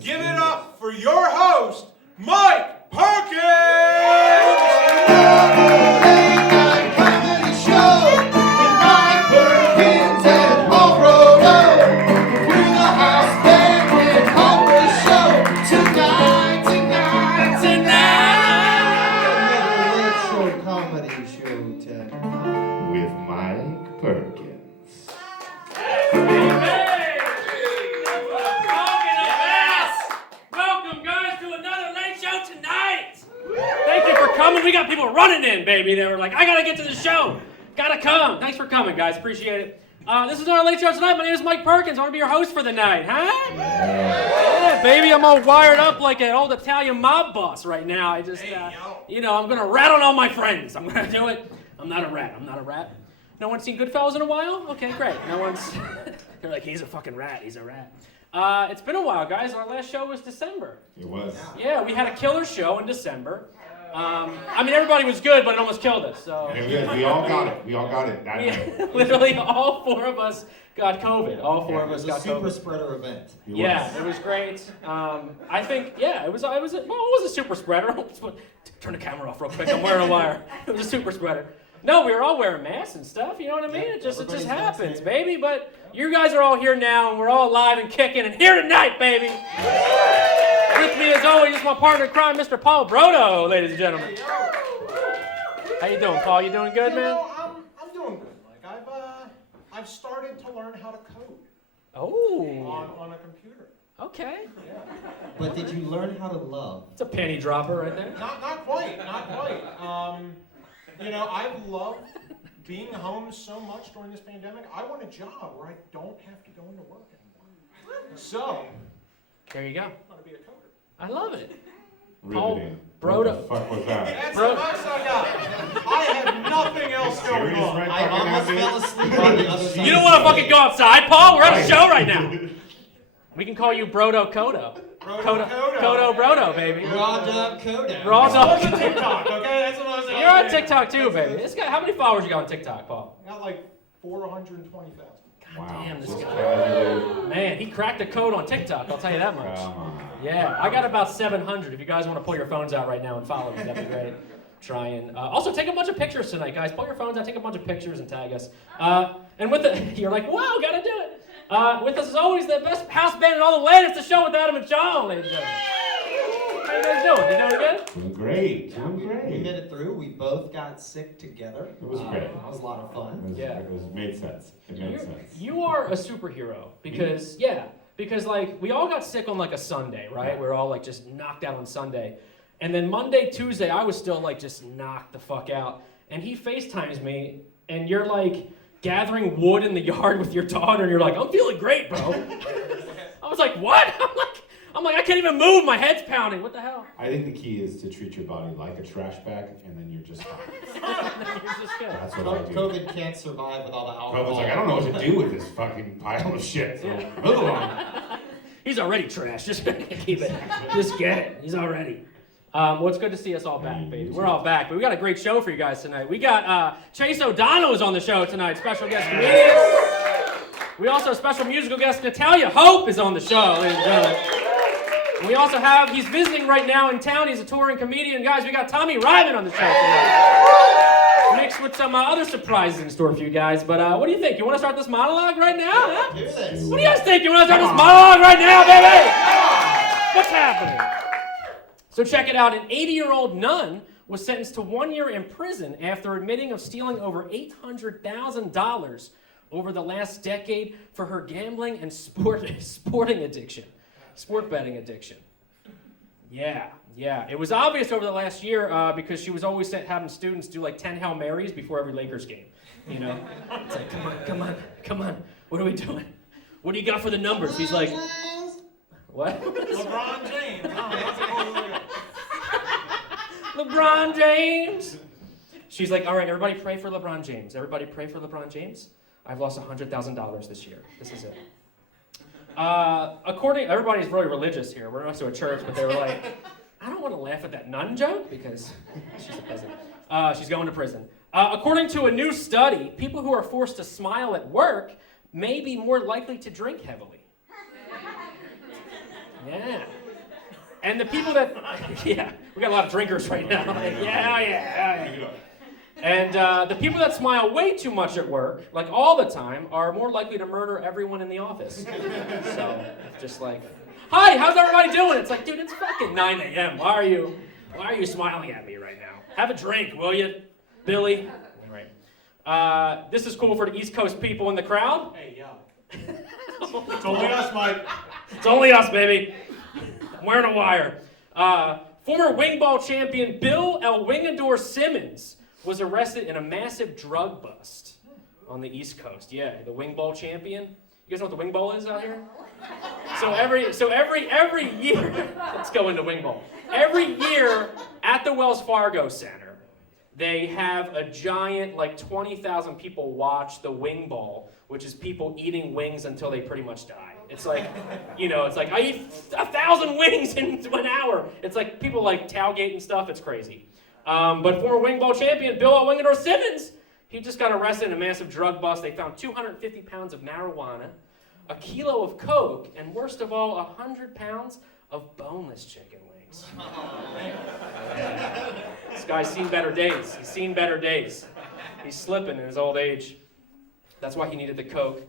Give it up for your host, Mike Perkins! Late night comedy show with Mike Perkins and Paul Brodo. We're the house band with Hope show tonight. Another late show comedy show tonight with Mike Perkins. Coming, we got people running in, baby. They were like, I gotta get to the show. Gotta come. Thanks for coming, guys. Appreciate it. This is our late show tonight. My name is Mike Perkins. I want to be your host for the night, huh? Yeah, baby. I'm all wired up like an old Italian mob boss right now. I just, I'm gonna rat on all my friends. I'm gonna do it. I'm not a rat. No one's seen Goodfellas in a while? Okay, great. No one's. They're like, he's a fucking rat. He's a rat. It's been a while, guys. Our last show was December. It was. Yeah, we had a killer show in December. Everybody was good, but it almost killed us. So we all got it. That night. Literally, all four of us got COVID. All four of us got COVID. It was a super spreader event. It was great. I think, it was a super spreader. Turn the camera off real quick. I'm wearing a wire. It was a super spreader. No, we were all wearing masks and stuff. You know what I mean? It just happens, baby. But you guys are all here now, and we're all alive and kicking, and here tonight, baby. With me, as always, is my partner in crime, Mr. Paul Brodo, ladies and gentlemen. How you doing, Paul? You doing good, man? I'm doing good, Mike. I've started to learn how to code. Oh. On a computer. Okay. Yeah. But did you learn how to love? It's a penny dropper right there. Not quite. I've loved being home so much during this pandemic. I want a job where I don't have to go into work anymore. So, there you go. I'm going to be a coder. I love it. Riveting. Brodo. What the fuck was that? That's the most I got. I have nothing else going on. Right? I almost fell asleep on the other side. You don't want to fucking go outside, Paul? We're on a show right now. We can call you Brodo Kodo. Kodo Brodo, baby. Raw dog Kodo. Raw dog. I'm on TikTok, okay? That's the most I got. You're on TikTok too, baby. This guy, how many followers you got on TikTok, Paul? I got like 420,000. Wow. Damn, this guy. Man, he cracked the code on TikTok, I'll tell you that much. Yeah, I got about 700. If you guys want to pull your phones out right now and follow me, that'd be great. Trying. Also, take a bunch of pictures tonight, guys. Pull your phones out, take a bunch of pictures and tag us. And with the, you're like, wow, gotta do it. With us, as always, the best house band in all the land. It's the show with Adam and John, ladies and gentlemen. How you guys doing? You doing good? Doing great. We made it through. We both got sick together. It was great. That was a lot of fun. It made sense. You are a superhero because like we all got sick on like a Sunday, right? We're all like just knocked out on Sunday. And then Monday, Tuesday, I was still like just knocked the fuck out. And he FaceTimes me and you're like gathering wood in the yard with your daughter and you're like, I'm feeling great, bro. I was like, what? I'm like, I can't even move. My head's pounding. What the hell? I think the key is to treat your body like a trash bag, and then you're just fine. You're just good. That's what I do. COVID can't survive with all the alcohol. COVID's like, I don't know what to do with this fucking pile of shit. So move along. He's already trash. Just keep it. Just get it. He's already. Well, it's good to see us all back, baby. We're all back. But we got a great show for you guys tonight. We got Chase O'Donnell is on the show tonight, special guest comedian. We also have special musical guest Nitalia Hope is on the show, ladies and gentlemen. We also have, he's visiting right now in town. He's a touring comedian. Guys, we got Tommy Ryman on the show tonight. Mixed with some other surprises in store for you guys. But what do you think? You want to start this monologue right now? Huh? Do this. What do you guys think? You want to start this monologue right now, baby? What's happening? So check it out. An 80-year-old nun was sentenced to 1 year in prison after admitting of stealing over $800,000 over the last decade for her gambling and sporting addiction. Sport betting addiction. Yeah. It was obvious over the last year because she was always having students do like 10 Hail Marys before every Lakers game. You know? It's like, come on. What are we doing? What do you got for the numbers? He's like, what? LeBron James. LeBron James. She's like, all right, everybody pray for LeBron James. Everybody pray for LeBron James. I've lost $100,000 this year. This is it. Everybody's really religious here. We're next to a church, but they were like, I don't want to laugh at that nun joke because she's a peasant. She's going to prison. According to a new study, people who are forced to smile at work may be more likely to drink heavily. Yeah. And the people that, yeah, we got a lot of drinkers right now. Yeah. And the people that smile way too much at work, like all the time, are more likely to murder everyone in the office. So, just like, hi, how's everybody doing? It's like, dude, it's fucking 9 a.m. Why are you smiling at me right now? Have a drink, will you, Billy? All right. This is cool for the East Coast people in the crowd. Hey, yo. It's only us, Mike. It's only us, baby. I'm wearing a wire. Former wing ball champion Bill El Wingador Simmons was arrested in a massive drug bust on the East Coast. Yeah, the wing ball champion. You guys know what the wing ball is out here? So every year, let's go into wing ball. Every year at the Wells Fargo Center, they have a giant, like 20,000 people watch the wing ball, which is people eating wings until they pretty much die. It's like, it's like, I eat 1,000 wings in 1 hour. It's like people like tailgate and stuff. It's crazy. But former wing ball champion Bill El Wingador Simmons, he just got arrested in a massive drug bust. They found 250 pounds of marijuana, a kilo of coke, and worst of all, 100 pounds of boneless chicken wings. This guy's seen better days. He's seen better days. He's slipping in his old age. That's why he needed the coke.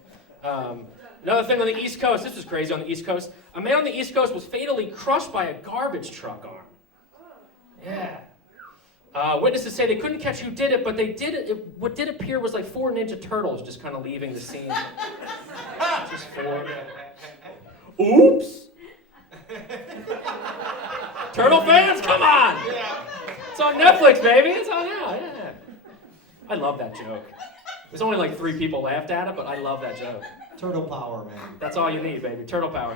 Another thing on the East Coast, this was crazy on the East Coast. A man on the East Coast was fatally crushed by a garbage truck arm. Yeah. Witnesses say they couldn't catch who did it, but they did it. What did appear was like 4 Ninja Turtles just kind of leaving the scene. Just 4. Oops. Turtle fans, come on! It's on Netflix, baby. It's on now. Yeah. I love that joke. There's only like 3 people laughed at it, but I love that joke. Turtle power, man. That's all you need, baby. Turtle power.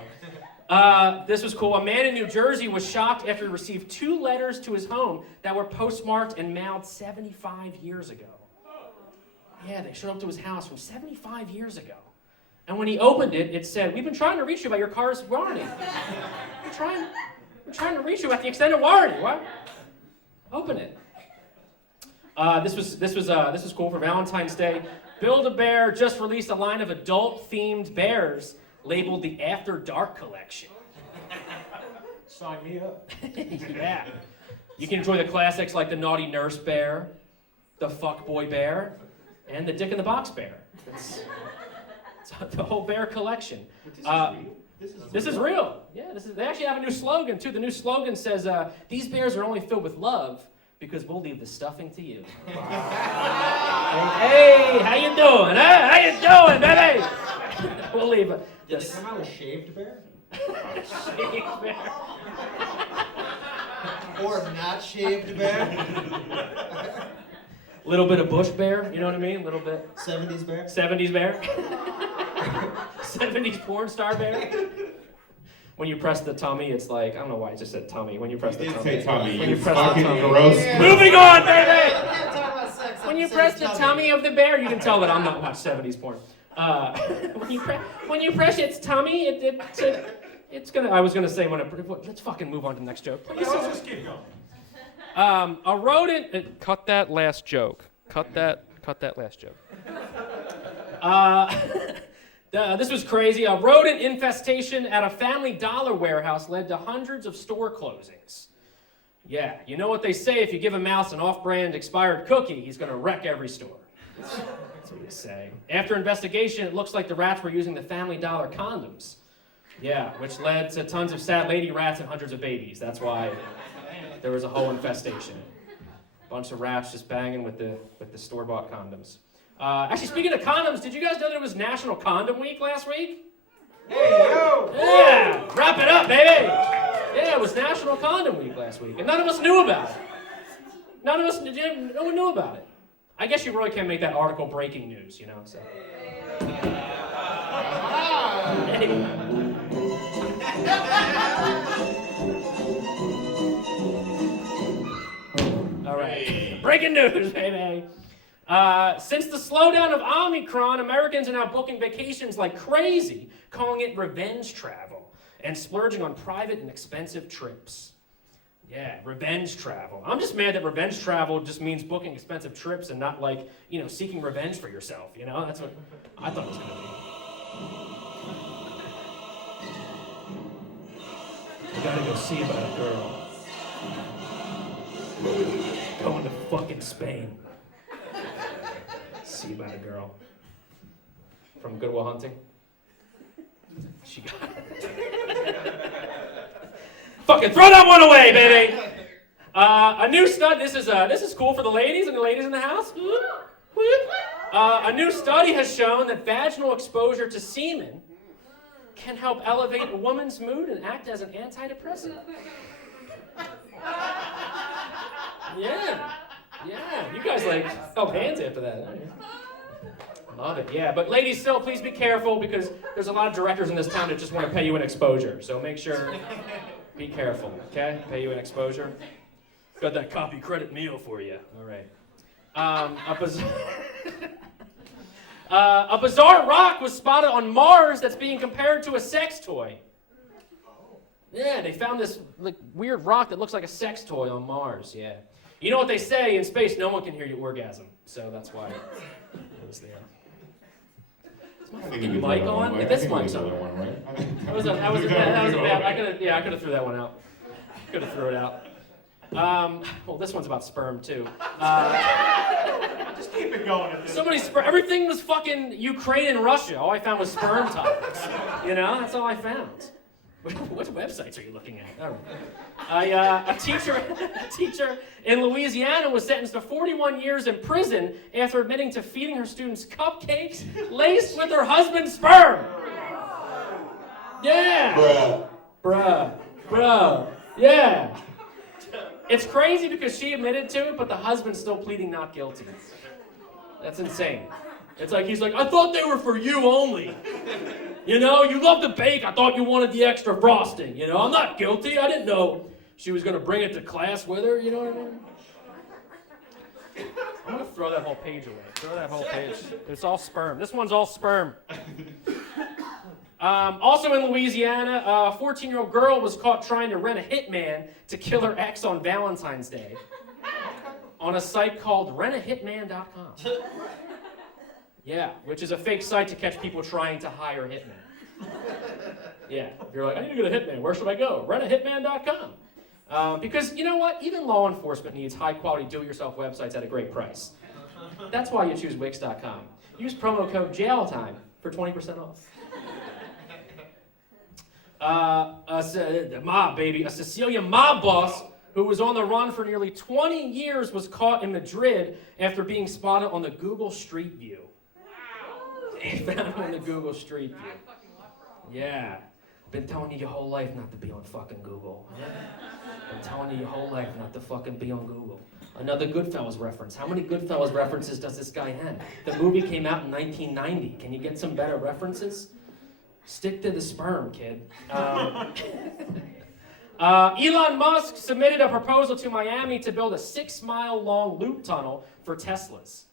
This was cool. A man in New Jersey was shocked after he received 2 letters to his home that were postmarked and mailed 75 years ago. Yeah, they showed up to his house from 75 years ago. And when he opened it, it said, "We've been trying to reach you about your car's warranty. We're trying to reach you about the extended warranty. What? Open it." This was cool for Valentine's Day. Build-A-Bear just released a line of adult-themed bears labeled the After Dark Collection. Sign me up. Yeah. You can enjoy the classics like the Naughty Nurse Bear, the Fuckboy Bear, and the Dick in the Box Bear. It's the whole bear collection. This is real. Yeah, they actually have a new slogan, too. The new slogan says, "These bears are only filled with love because we'll leave the stuffing to you." Hey, how you doing? Huh? How you doing, baby? We'll leave it. Did they come out with shaved bear? Shaved bear. Or not shaved bear? Little bit of bush bear, you know what I mean? Little bit. 70s bear? 70s bear. 70s porn star bear. When you press the tummy, it's like, I don't know why I just said tummy. When you press the You did tummy. say tummy. When You you press the fucking tummy. gross. Moving on, baby! Can't talk about sex. When you press the tummy of the bear, you can tell that I'm not watching 70s porn. When you press its tummy, it's gonna. I was gonna say let's fucking move on to the next joke. Let's just keep going. A rodent. Cut that last joke. Cut that last joke. This was crazy. A rodent infestation at a Family Dollar warehouse led to hundreds of store closings. Yeah, you know what they say, if you give a mouse an off-brand expired cookie, he's going to wreck every store. That's what you say. After investigation, it looks like the rats were using the Family Dollar condoms. Yeah, which led to tons of sad lady rats and hundreds of babies. That's why there was a whole infestation. Bunch of rats just banging with the store-bought condoms. Actually, speaking of condoms, did you guys know that it was National Condom Week last week? Hey, yo! Yeah! Wrap it up, baby! Yeah, it was National Condom Week last week, and none of us knew about it. No one knew about it. I guess you really can't make that article breaking news, you know, so. Anyway. All right. Breaking news, baby. Since the slowdown of Omicron, Americans are now booking vacations like crazy, calling it revenge travel, and splurging on private and expensive trips. Yeah, revenge travel. I'm just mad that revenge travel just means booking expensive trips and not like, seeking revenge for yourself, That's what I thought it was going to be. see about a girl. Going to fucking Spain. See about a girl. From Good Will Hunting. She got it. Fucking throw that one away, baby! A new study, this is cool for the ladies and the ladies in the house. Whoop, whoop. A new study has shown that vaginal exposure to semen can help elevate a woman's mood and act as an antidepressant. Yeah, you guys held hands after that. Love it, yeah. But ladies, still, please be careful because there's a lot of directors in this town that just want to pay you an exposure. So make sure, be careful, okay? Pay you an exposure. Got that copy credit meal for you. All right. A bizarre rock was spotted on Mars that's being compared to a sex toy. Yeah, they found this weird rock that looks like a sex toy on Mars, yeah. You know what they say, in space no one can hear you orgasm, so that's why it was there. Is my fucking mic on? This mic's on. That was a bad, I could have threw that one out. Could have threw it out. Well, this one's about sperm, too. Just keep it going at this. Everything was fucking Ukraine and Russia. All I found was sperm topics. You know, that's all I found. What websites are you looking at? I don't know. A teacher in Louisiana was sentenced to 41 years in prison after admitting to feeding her students cupcakes laced with her husband's sperm. Yeah. Bruh. Yeah. It's crazy because she admitted to it, but the husband's still pleading not guilty. That's insane. It's like, he's like, I thought they were for you only. You know, you love to bake. I thought you wanted the extra frosting. You know, I'm not guilty. I didn't know she was going to bring it to class with her. You know what I mean? I'm going to throw that whole page away. Throw that whole page. It's all sperm. This one's all sperm. Also in Louisiana, a 14-year-old girl was caught trying to rent a hitman to kill her ex on Valentine's Day on a site called rentahitman.com. Yeah, which is a fake site to catch people trying to hire a hitman. Yeah, if you're like, I need to get a hitman, where should I go? Rentahitman.com. Because you know what? Even law enforcement needs high-quality do-it-yourself websites at a great price. That's why you choose Wix.com. Use promo code JAILTIME for 20% off. A Sicilian mob boss who was on the run for nearly 20 years was caught in Madrid after being spotted on the Google Street View. They found him on the Google Street View. Yeah. Been telling you your whole life not to be on fucking Google. Been telling you your whole life not to fucking be on Google. Another Goodfellas reference. How many Goodfellas references does this guy have? The movie came out in 1990. Can you get some better references? Stick to the sperm, kid. Elon Musk submitted a proposal to Miami to build a 6-mile-long loop tunnel for Teslas.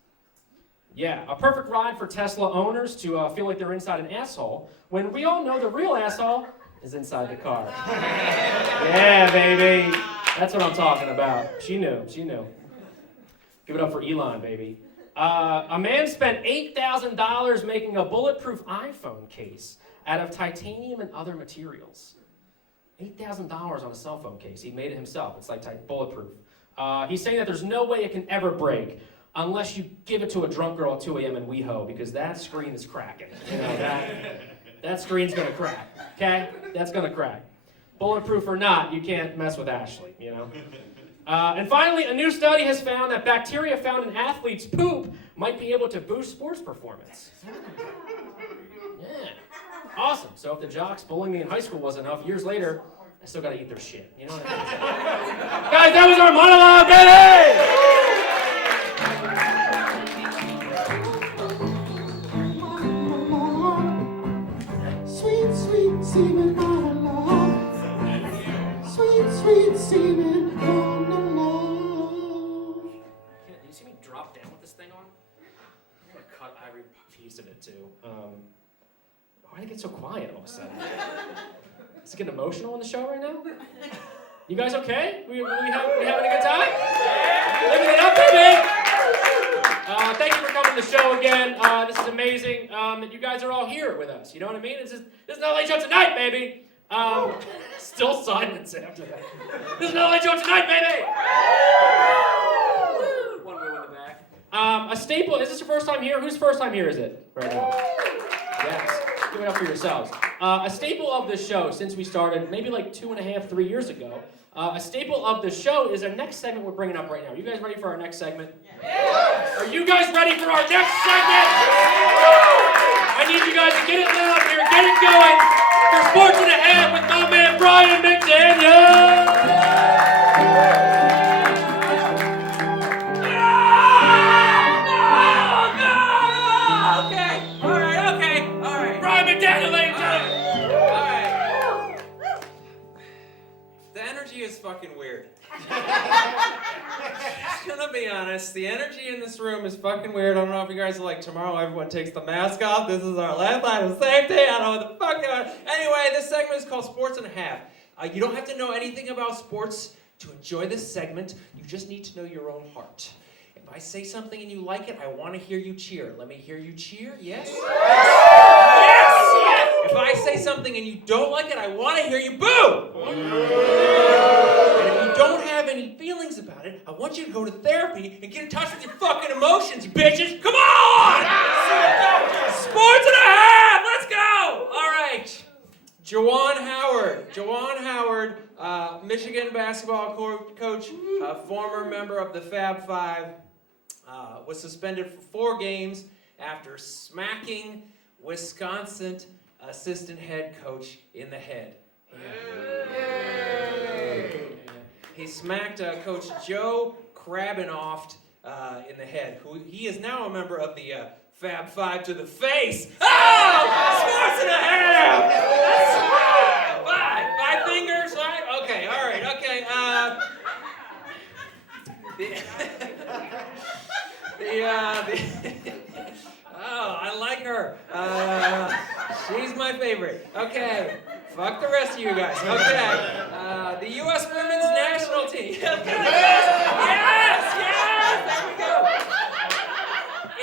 Yeah, a perfect ride for Tesla owners to feel like they're inside an asshole, when we all know the real asshole is inside the car. Yeah, baby. That's what I'm talking about. She knew. Give it up for Elon, baby. A man spent $8,000 making a bulletproof iPhone case out of titanium and other materials. $8,000 on a cell phone case. He made it himself. It's like bulletproof. He's saying that there's no way it can ever break unless you give it to a drunk girl at 2 a.m. in WeHo, because that screen is cracking. You know, that screen's gonna crack, okay? That's gonna crack. Bulletproof or not, you can't mess with Ashley, you know? And finally, a new study has found that bacteria found in athletes' poop might be able to boost sports performance. Yeah. Awesome. So if the jocks bullying me in high school was enough, years later, I still gotta eat their shit. You know what I mean? Guys, that was our monologue, baby! Sweet, sweet semen monologue. Sweet, sweet semen monologue. Did you see me drop down with this thing on? I'm gonna cut every piece of it too. Why did it get so quiet all of a sudden? Is it getting emotional on the show right now? You guys okay? We having a good time? Living it up, baby! Thank you for coming to the show again. This is amazing that you guys are all here with us. You know what I mean? This is not late show tonight, baby. Still silence after that. This is Nitalia Hope tonight, baby! One woo in the back. A staple, is this your first time here? Whose first time here is it right now? Yes. Give it up for yourselves. A staple of the show, since we started maybe like 2.5, 3 years ago, a staple of the show is our next segment we're bringing up right now. Are you guys ready for our next segment? Yes. Are you guys ready for our next segment? I need you guys to get it lit up here, get it going for Sports in a Half with my man Brian McDaniel. Fucking weird. Just gonna be honest, the energy in this room is fucking weird. I don't know if you guys are like, tomorrow everyone takes the mask off, this is our last line of safety, I don't know what the fuck going on. Anyway, this segment is called Sports in a Half. You don't have to know anything about sports to enjoy this segment, you just need to know your own heart. If I say something and you like it, I want to hear you cheer. Let me hear you cheer, yes? Yes! If I say something and you don't like it, I want to hear you boo! And if you don't have any feelings about it, I want you to go to therapy and get in touch with your fucking emotions, you bitches! Come on! Sports and a half! Let's go! All right. Juwan Howard, Michigan basketball coach, former member of the Fab Five, was suspended for 4 games after smacking Wisconsin assistant head coach in the head. He smacked Coach Joe Krabbenhoft in the head, who he is now a member of the Fab Five to the face. Oh! Sports and a half! That's 5 fingers, right? Okay, all right, okay. Oh, I like her. She's my favorite. Okay, fuck the rest of you guys. Okay, the U.S. Women's National Team. Yes, there we go.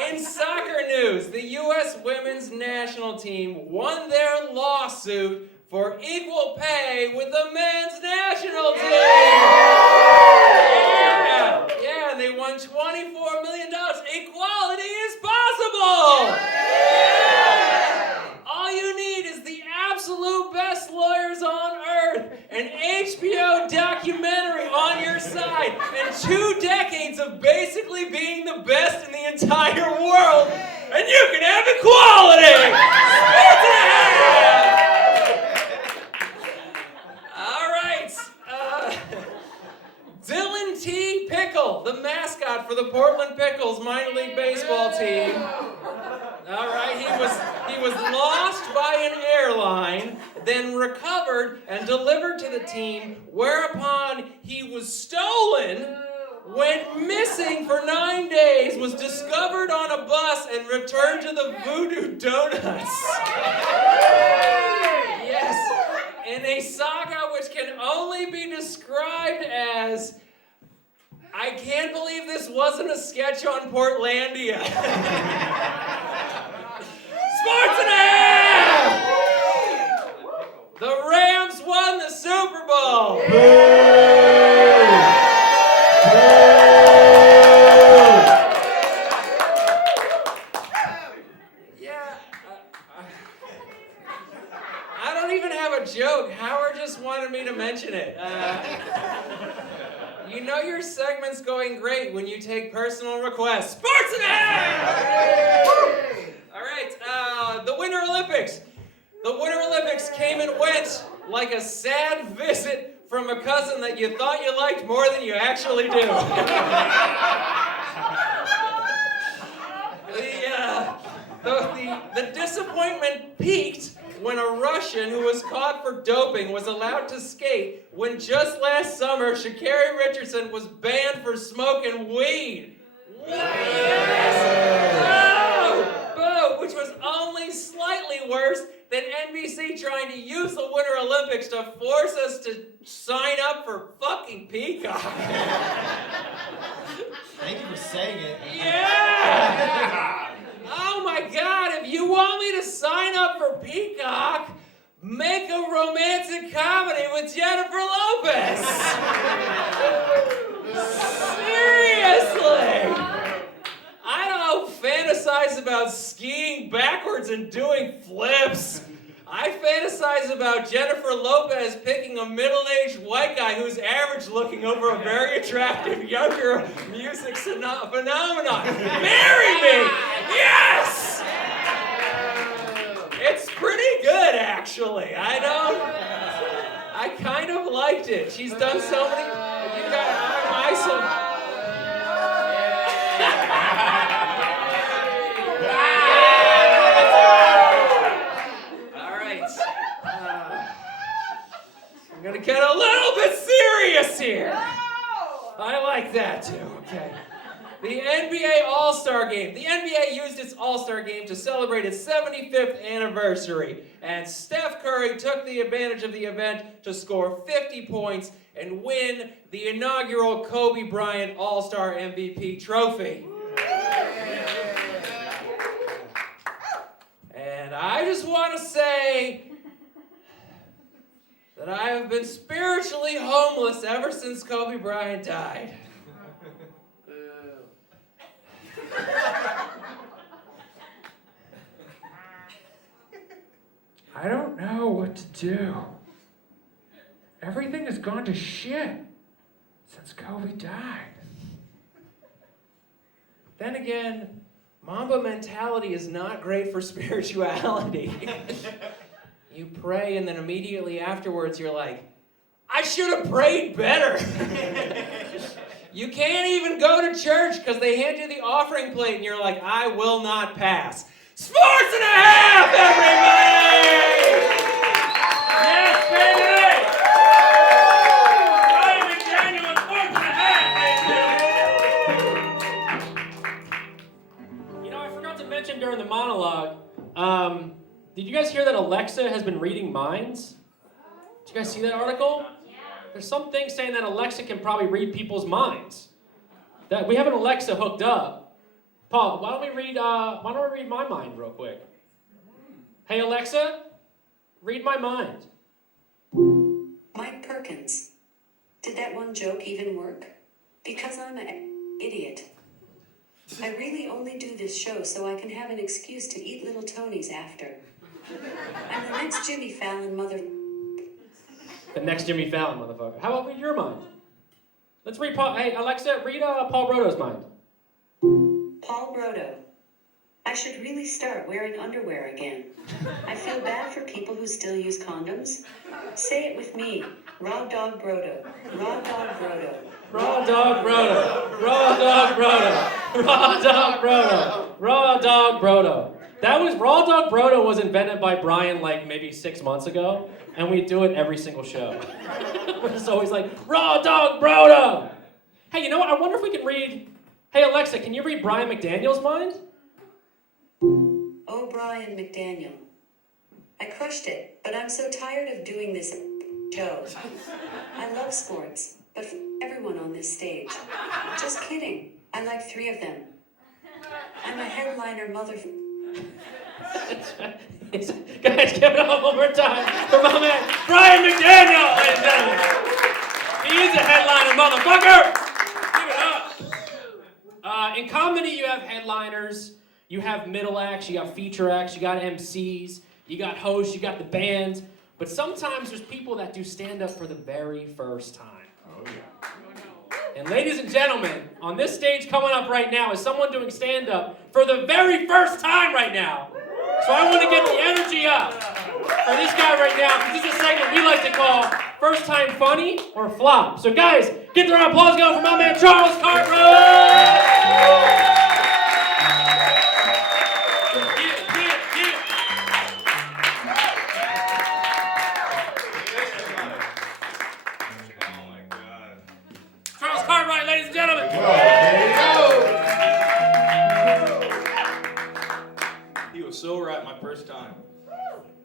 In soccer news, the U.S. Women's National Team won their lawsuit for equal pay with the men's national team. Yeah, they won $24 million. Equality is possible. All you need is the absolute best lawyers on earth, an HBO documentary on your side, and 2 decades of basically being the best in the entire world, and you can have equality. Dylan T. Pickle, the mascot for the Portland Pickles minor league baseball team. All right, he was lost by an airline, then recovered and delivered to the team, whereupon he was stolen, went missing for 9 days, was discovered on a bus, and returned to the Voodoo Donuts. Yes. In a saga which can only be described as, I can't believe this wasn't a sketch on Portlandia. Sports and a half! The Rams won the Super Bowl! Joke. Howard just wanted me to mention it. You know your segment's going great when you take personal requests. Sports and a half! All right, the Winter Olympics. The Winter Olympics came and went like a sad visit from a cousin that you thought you liked more than you actually do. The disappointment peaked when a Russian who was caught for doping was allowed to skate when just last summer Sha'Carri Richardson was banned for smoking weed. Yes! Boo! Which was only slightly worse than NBC trying to use the Winter Olympics to force us to sign up for fucking Peacock. Thank you for saying it. Yeah! Oh my God, if you want me to sign up for Peacock, make a romantic comedy with Jennifer Lopez. Seriously. I don't fantasize about skiing backwards and doing flips. I fantasize about Jennifer Lopez picking a middle-aged white guy who's average-looking over a very attractive younger music phenomenon. Marry me! Yes! It's pretty good, actually. I kind of liked it. She's done so many. You got All right. I'm gonna get a little bit serious here. I like that too. Okay. The NBA All-Star Game. The NBA used its All-Star Game to celebrate its 75th anniversary, and Steph Curry took the advantage of the event to score 50 points and win the inaugural Kobe Bryant All-Star MVP trophy. And I just want to say that I have been spiritually homeless ever since Kobe Bryant died. I don't know what to do. Everything has gone to shit since Kobe died. Then again, Mamba mentality is not great for spirituality. You pray and then immediately afterwards you're like, I should have prayed better. You can't even go to church because they hand you the offering plate and you're like, I will not pass. Sports and a half, everybody! Yes, baby! Ryman, McDaniel, and Sports and a half, You know, I forgot to mention during the monologue, did you guys hear that Alexa has been reading minds? Did you guys see that article? There's some things saying that Alexa can probably read people's minds. That we have an Alexa hooked up. Paul, why don't we read my mind real quick? Hey Alexa, read my mind. Mike Perkins. Did that one joke even work? Because I'm an idiot. I really only do this show so I can have an excuse to eat little Tony's after. I'm the next Jimmy Fallon The next Jimmy Fallon, motherfucker. How about read your mind? Let's read Paul. Hey, Alexa, read Paul Brodo's mind. Paul Brodo. I should really start wearing underwear again. I feel bad for people who still use condoms. Say it with me. Raw dog Brodo. Raw dog Brodo. Raw dog Brodo. Raw dog Brodo. Raw dog Brodo. Raw dog Brodo. Raw dog Brodo was invented by Brian like maybe 6 months ago. And we do it every single show. We're just always like, Raw Dog Brodo! Hey, you know what? I wonder if we can read... Hey, Alexa, can you read Brian McDaniel's mind? Oh, Brian McDaniel. I crushed it, but I'm so tired of doing this show. I love sports, but everyone on this stage. Just kidding. I like 3 of them. I'm a headliner Guys, give it up one more time for my man, Brian McDaniel, ladies and gentlemen. He is a headliner, motherfucker! Give it up. In comedy, you have headliners, you have middle acts, you got feature acts, you got MCs, you got hosts, you got the band. But sometimes there's people that do stand-up for the very first time. Oh, yeah. And ladies and gentlemen, on this stage coming up right now is someone doing stand-up for the very first time right now. So I want to get the energy up for this guy right now, because this is a segment we like to call First Time Funny or Flop. So guys, get the round of applause going for my man Charles Cartwright! Charles Cartwright, ladies and gentlemen! He was so right my first time.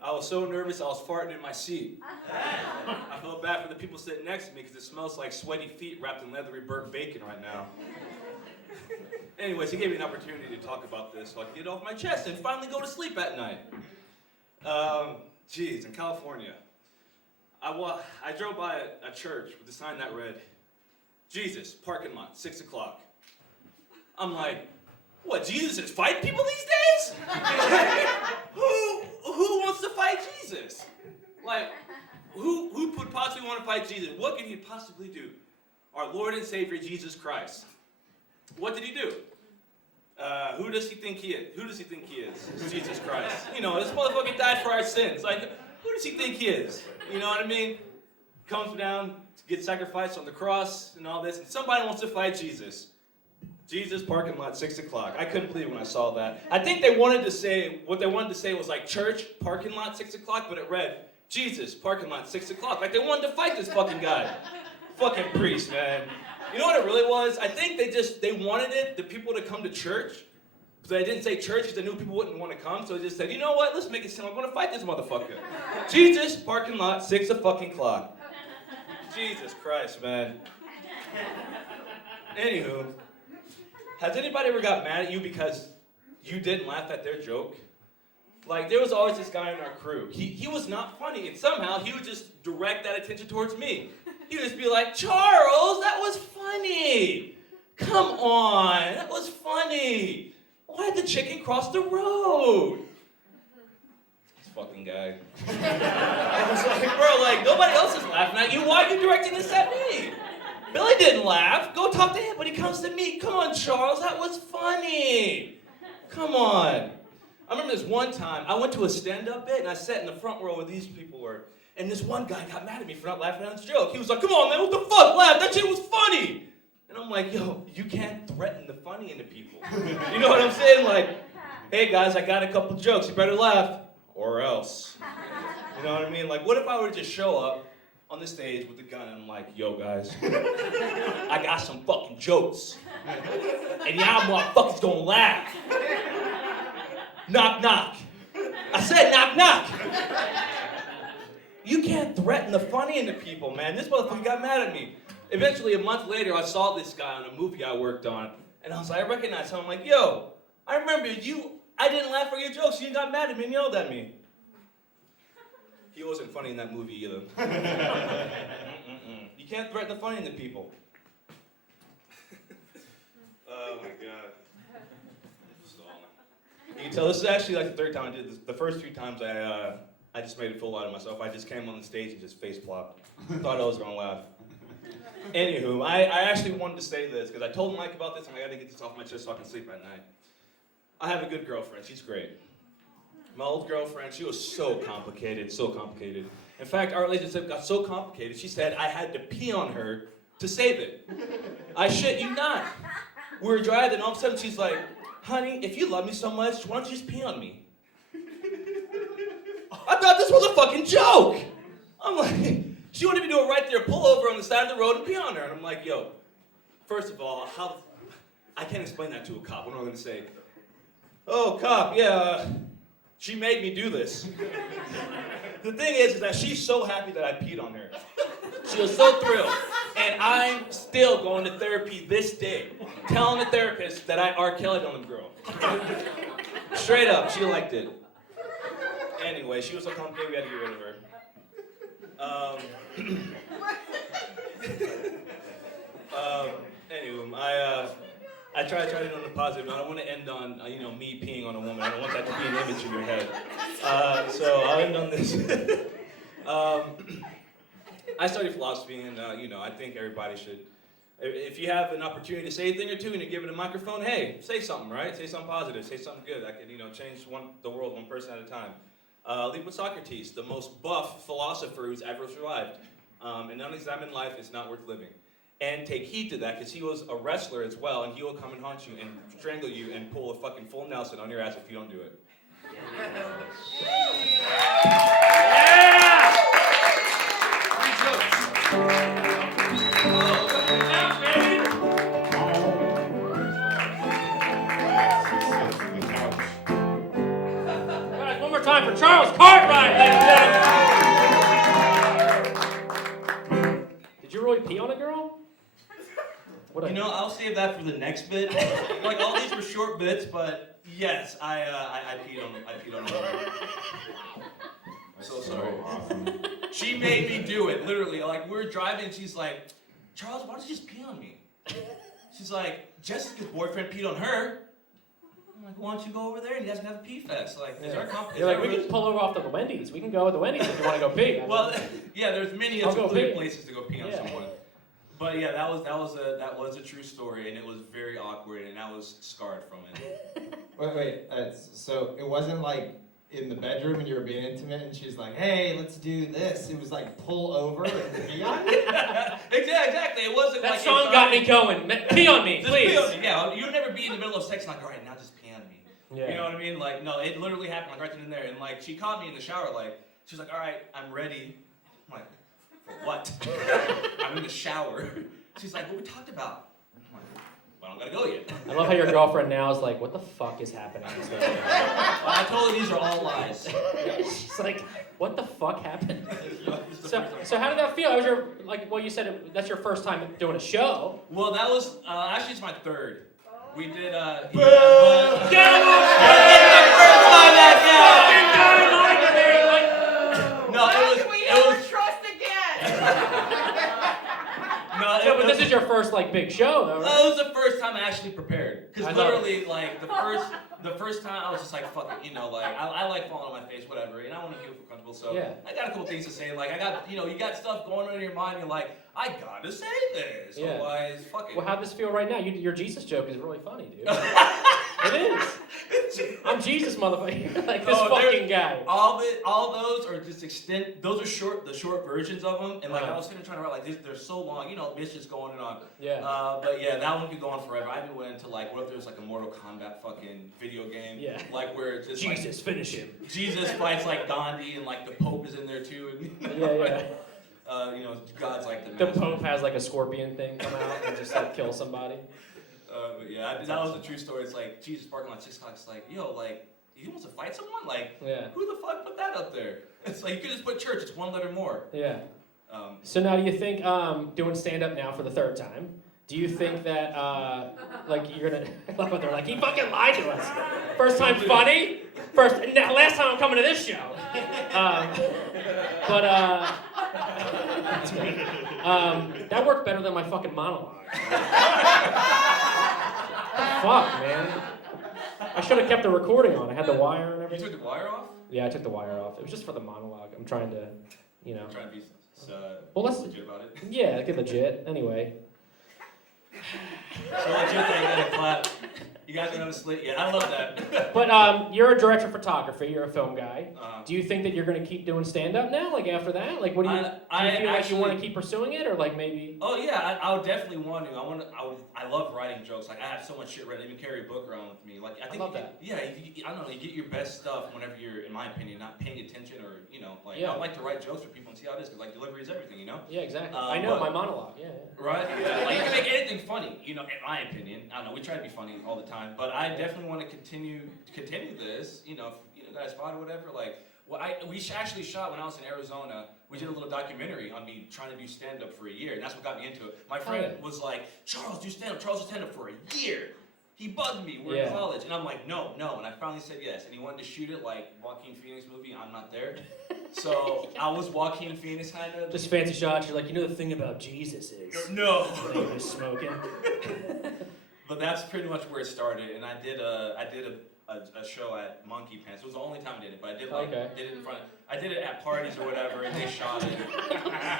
I was so nervous I was farting in my seat. I felt bad for the people sitting next to me because it smells like sweaty feet wrapped in leathery burnt bacon right now. Anyways, he gave me an opportunity to talk about this so I could get it off my chest and finally go to sleep at night. Jeez, in California, I drove by a church with a sign that read, Jesus, parking lot, 6 o'clock. I'm like, what, Jesus is fighting people these days? Who wants to fight Jesus? Like, who would possibly want to fight Jesus? What can he possibly do? Our Lord and Savior, Jesus Christ. What did he do? Who does he think he is? Who does he think he is? It's Jesus Christ. You know, this motherfucker died for our sins. Like, who does he think he is? You know what I mean? Comes down, gets sacrificed on the cross and all this, and somebody wants to fight Jesus. Jesus, parking lot, 6 o'clock. I couldn't believe when I saw that. I think they wanted to say, what they wanted to say was like church, parking lot, 6 o'clock, but it read, Jesus, parking lot, 6 o'clock. Like they wanted to fight this fucking guy. Fucking priest, man. You know what it really was? I think they wanted the people to come to church. But they didn't say church because they knew people wouldn't want to come. So they just said, you know what? Let's make it sound like we're going to fight this motherfucker. Jesus, parking lot, 6 o'clock. Jesus Christ, man. Anywho, has anybody ever got mad at you because you didn't laugh at their joke? Like, there was always this guy in our crew. He was not funny, and somehow he would just direct that attention towards me. He would just be like, Charles, that was funny. Come on, that was funny. Why did the chicken cross the road? This fucking guy. I was like, bro, like, nobody else is laughing at you. Why are you directing this at me? Billy didn't laugh. Go talk to him, but he comes to me. Come on, Charles, that was funny. Come on. I remember this one time, I went to a stand-up bit, and I sat in the front row where these people were, and this one guy got mad at me for not laughing at his joke. He was like, come on, man, what the fuck, laugh, that shit was funny. And I'm like, yo, you can't threaten the funny into people. You know what I'm saying? Like, hey, guys, I got a couple jokes, you better laugh, or else. You know what I mean? Like, what if I were to just show up on the stage with a gun, and I'm like, yo, guys, I got some fucking jokes, and y'all motherfuckers gonna laugh. Knock, knock. I said knock, knock. You can't threaten the funny into people, man. This motherfucker got mad at me. Eventually, a month later, I saw this guy on a movie I worked on, and I was like, I recognized him. I'm like, yo, I remember you. I didn't laugh at your jokes. You got mad at me and yelled at me. He wasn't funny in that movie either. You can't threaten the funny into people. Oh my God. You can tell this is actually like the third time I did this. The first 2 times I just made a fool out of myself. I just came on the stage and just face plopped. Thought I was gonna laugh. Anywho, I actually wanted to say this because I told Mike about this and I gotta get this off my chest so I can sleep at night. I have a good girlfriend, she's great. My old girlfriend, she was so complicated, so complicated. In fact, our relationship got so complicated, she said I had to pee on her to save it. I shit you not. We were driving and all of a sudden she's like, honey, if you love me so much, why don't you just pee on me? I thought this was a fucking joke. I'm like, she wanted me to do it right there, pull over on the side of the road and pee on her. And I'm like, yo, first of all, I can't explain that to a cop. What am I gonna say? Oh, cop, yeah, she made me do this. The thing is that she's so happy that I peed on her. She was so thrilled. And I'm still going to therapy this day, telling the therapist that I R. Kelly'd on the girl. Straight up, she liked it. Anyway, she was so complicated, we had to get rid of her. Anyway, I try to end on the positive. I don't want to end on me peeing on a woman. I don't want that to be an image in your head. So I'll end on this. I study philosophy, and I think everybody should. If you have an opportunity to say a thing or two and you're given a microphone, hey, say something, right? Say something positive. Say something good. I can, change the world one person at a time. Lead with Socrates, the most buff philosopher who's ever survived. An unexamined life is not worth living. And take heed to that, because he was a wrestler as well, and he will come and haunt you and strangle you and pull a fucking full Nelson on your ass if you don't do it. Yeah! Guys, one more time for Charles Cartwright, ladies and gentlemen. Did you really pee on a girl? I'll save that for the next bit. Like, all these were short bits, but yes, I peed on a woman. I'm so sorry. Awesome. She made me do it, literally. Like, we were driving, and she's like, Charles, why don't you just pee on me? She's like, Jessica's boyfriend peed on her. I'm like, why don't you go over there and you guys can have a pee fest? Like, is our company? You're like, we can pull over off the Wendy's. We can go to the Wendy's if you want to go pee. Well, yeah, there's many I'll go clear pee. places to go pee on someone. But yeah, that was a true story, and it was very awkward, and I was scarred from it. Wait. So it wasn't like in the bedroom and you were being intimate, and she's like, "Hey, let's do this." It was like pull over and pee on you. Exactly. It wasn't That like song got me going. Pee on me, just please. pee on me. Yeah, you'd never be in the middle of sex like, all right, now just pee on me. Yeah. You know what I mean? Like, no, it literally happened like right then and there. And like, she caught me in the shower. Like, she's like, all right, I'm ready. I'm like, for what? I'm in the shower. She's like, what we talked about? I'm like, well, I don't gotta go yet. I love how your girlfriend now is like, what the fuck is happening? Well, I told her these are all lies. She's like, what the fuck happened? This is the So, first time. so how did that feel? That was your, like, well, you said that's your first time doing a show. Well, that was actually it's my third. We did Get him but off no, it was trust again? no, Yeah, but this is your first like big show, though, right? That was the first time I actually prepared. I Because love literally, like, the first time I was just like, fuck it, you know, like, I like falling on my face, whatever, and I want to feel comfortable, so Yeah. I got a couple things to say, like, I got, you know, you got stuff going on in your mind, you're like, I gotta say this, Yeah. otherwise, fuck it. Well, how'd this feel right now? Your Jesus joke is really funny, dude. It is. I'm Jesus, motherfucker. Like this No, fucking guy. All those are just those are the short versions of them, and like I was sitting trying to write, like, they're so long, you know, it's just going on. Yeah. But yeah, that one could go on forever. I even went into like, what if there's like a Mortal Kombat fucking video game? Yeah. Like where it's just Jesus, finish him. like Jesus fights like Gandhi, and like the Pope is in there too. And, Yeah. you know, God's like The master. Pope has like a scorpion thing come out and just like kill somebody. But yeah, that was a true story. It's like Jesus parking lot 6 o'clock. It's like, yo, like, he wants to fight someone? Like, Yeah. who the fuck put that up there? It's like you could just put church. It's one letter more. Yeah. So now do you think doing stand-up now for the third time, do you think that like you're gonna I love how they're like, he fucking lied to us. First time funny? Last time I'm coming to this show. That worked better than my fucking monologue. Fuck, man. I should have kept the recording on. I had the wire and You everything. took the wire off? Yeah, I took the wire off. It was just for the monologue. I'm trying to, you know. I'm trying to be Well, let's- legit about it. Yeah, get legit. Anyway. So legit that you gotta clap. You guys don't have a slate yet. I love that. But you're a director of photography. You're a film guy. Uh, Do you think that you're going to keep doing stand-up now? Like after that? Like what do you? Do you feel like you want to keep pursuing it, or like maybe? Oh yeah, I would definitely want to. I love writing jokes. Like I have so much shit written. I even carry a book around with me. Like I think. love that. Yeah, I don't know. You get your best stuff whenever you're, in my opinion, not paying attention or like. Yeah. I like to write jokes for people and see how it is because like delivery is everything, you know. Yeah, exactly. I know but- my monologue. Yeah. Right? Yeah. Like you can make anything funny, you know, in my opinion. I don't know, we try to be funny all the time, but I definitely want to continue this, you know, if you guys spot or whatever, like, well, we actually shot when I was in Arizona, we did a little documentary on me trying to do stand-up for a year, and that's what got me into it. My friend was like, Charles, do stand-up for a year. He bugged me, we're in college, and I'm like, no, and I finally said yes, and he wanted to shoot it like Joaquin Phoenix movie, I'm not there. So I was Joaquin Phoenix kind of. Just fancy shots. You're like, you know, the thing about Jesus is. No. He was smoking. But that's pretty much where it started, and I did a show at Monkey Pants. It was the only time I did it, but I did did it in front. I did it at parties or whatever, and they shot it.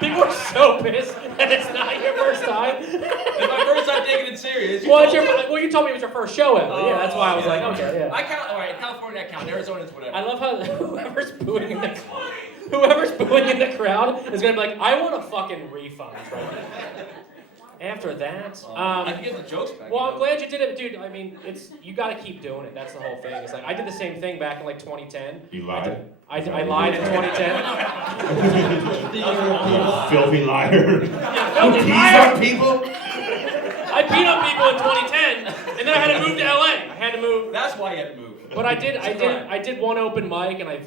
People are so pissed that it's not your first time. It's my first time taking it serious. Well, you told me it was your first show ever. Yeah, that's why I was like, okay, yeah. I count. All right, California, I count. Arizona's whatever. I love how whoever's booing in the crowd is gonna be like, I want a fucking refund right now. After that, I can get the jokes back. well, I'm glad you did it, dude. I mean, you got to keep doing it. That's the whole thing. It's like I did the same thing back in like 2010. You lied. I lied in 2010. Filthy liar. Filthy Tease liar. on people. I beat up people in 2010, and then I had to move to LA. I had to move. That's why you had to move. But I did one open mic and I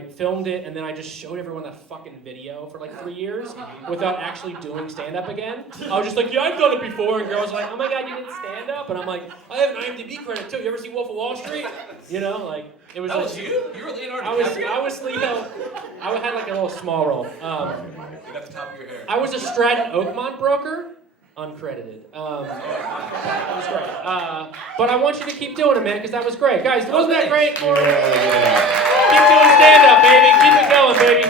filmed it and then I just showed everyone that fucking video for like 3 years without actually doing stand-up again. I was just like, yeah, I've done it before, and girls were like, oh my god, you did stand-up? And I'm like, I have an IMDb credit too. You ever see Wolf of Wall Street? You know, like it was. That like, was you? You were Leonardo I was DiCaprio? Leo. I had like a little small role. You got the top of your hair. I was a Stratton Oakmont broker. Uncredited. That was great. But I want you to keep doing it, man, because that was great. Guys, wasn't that great? Keep doing stand-up, baby. Keep it going, baby.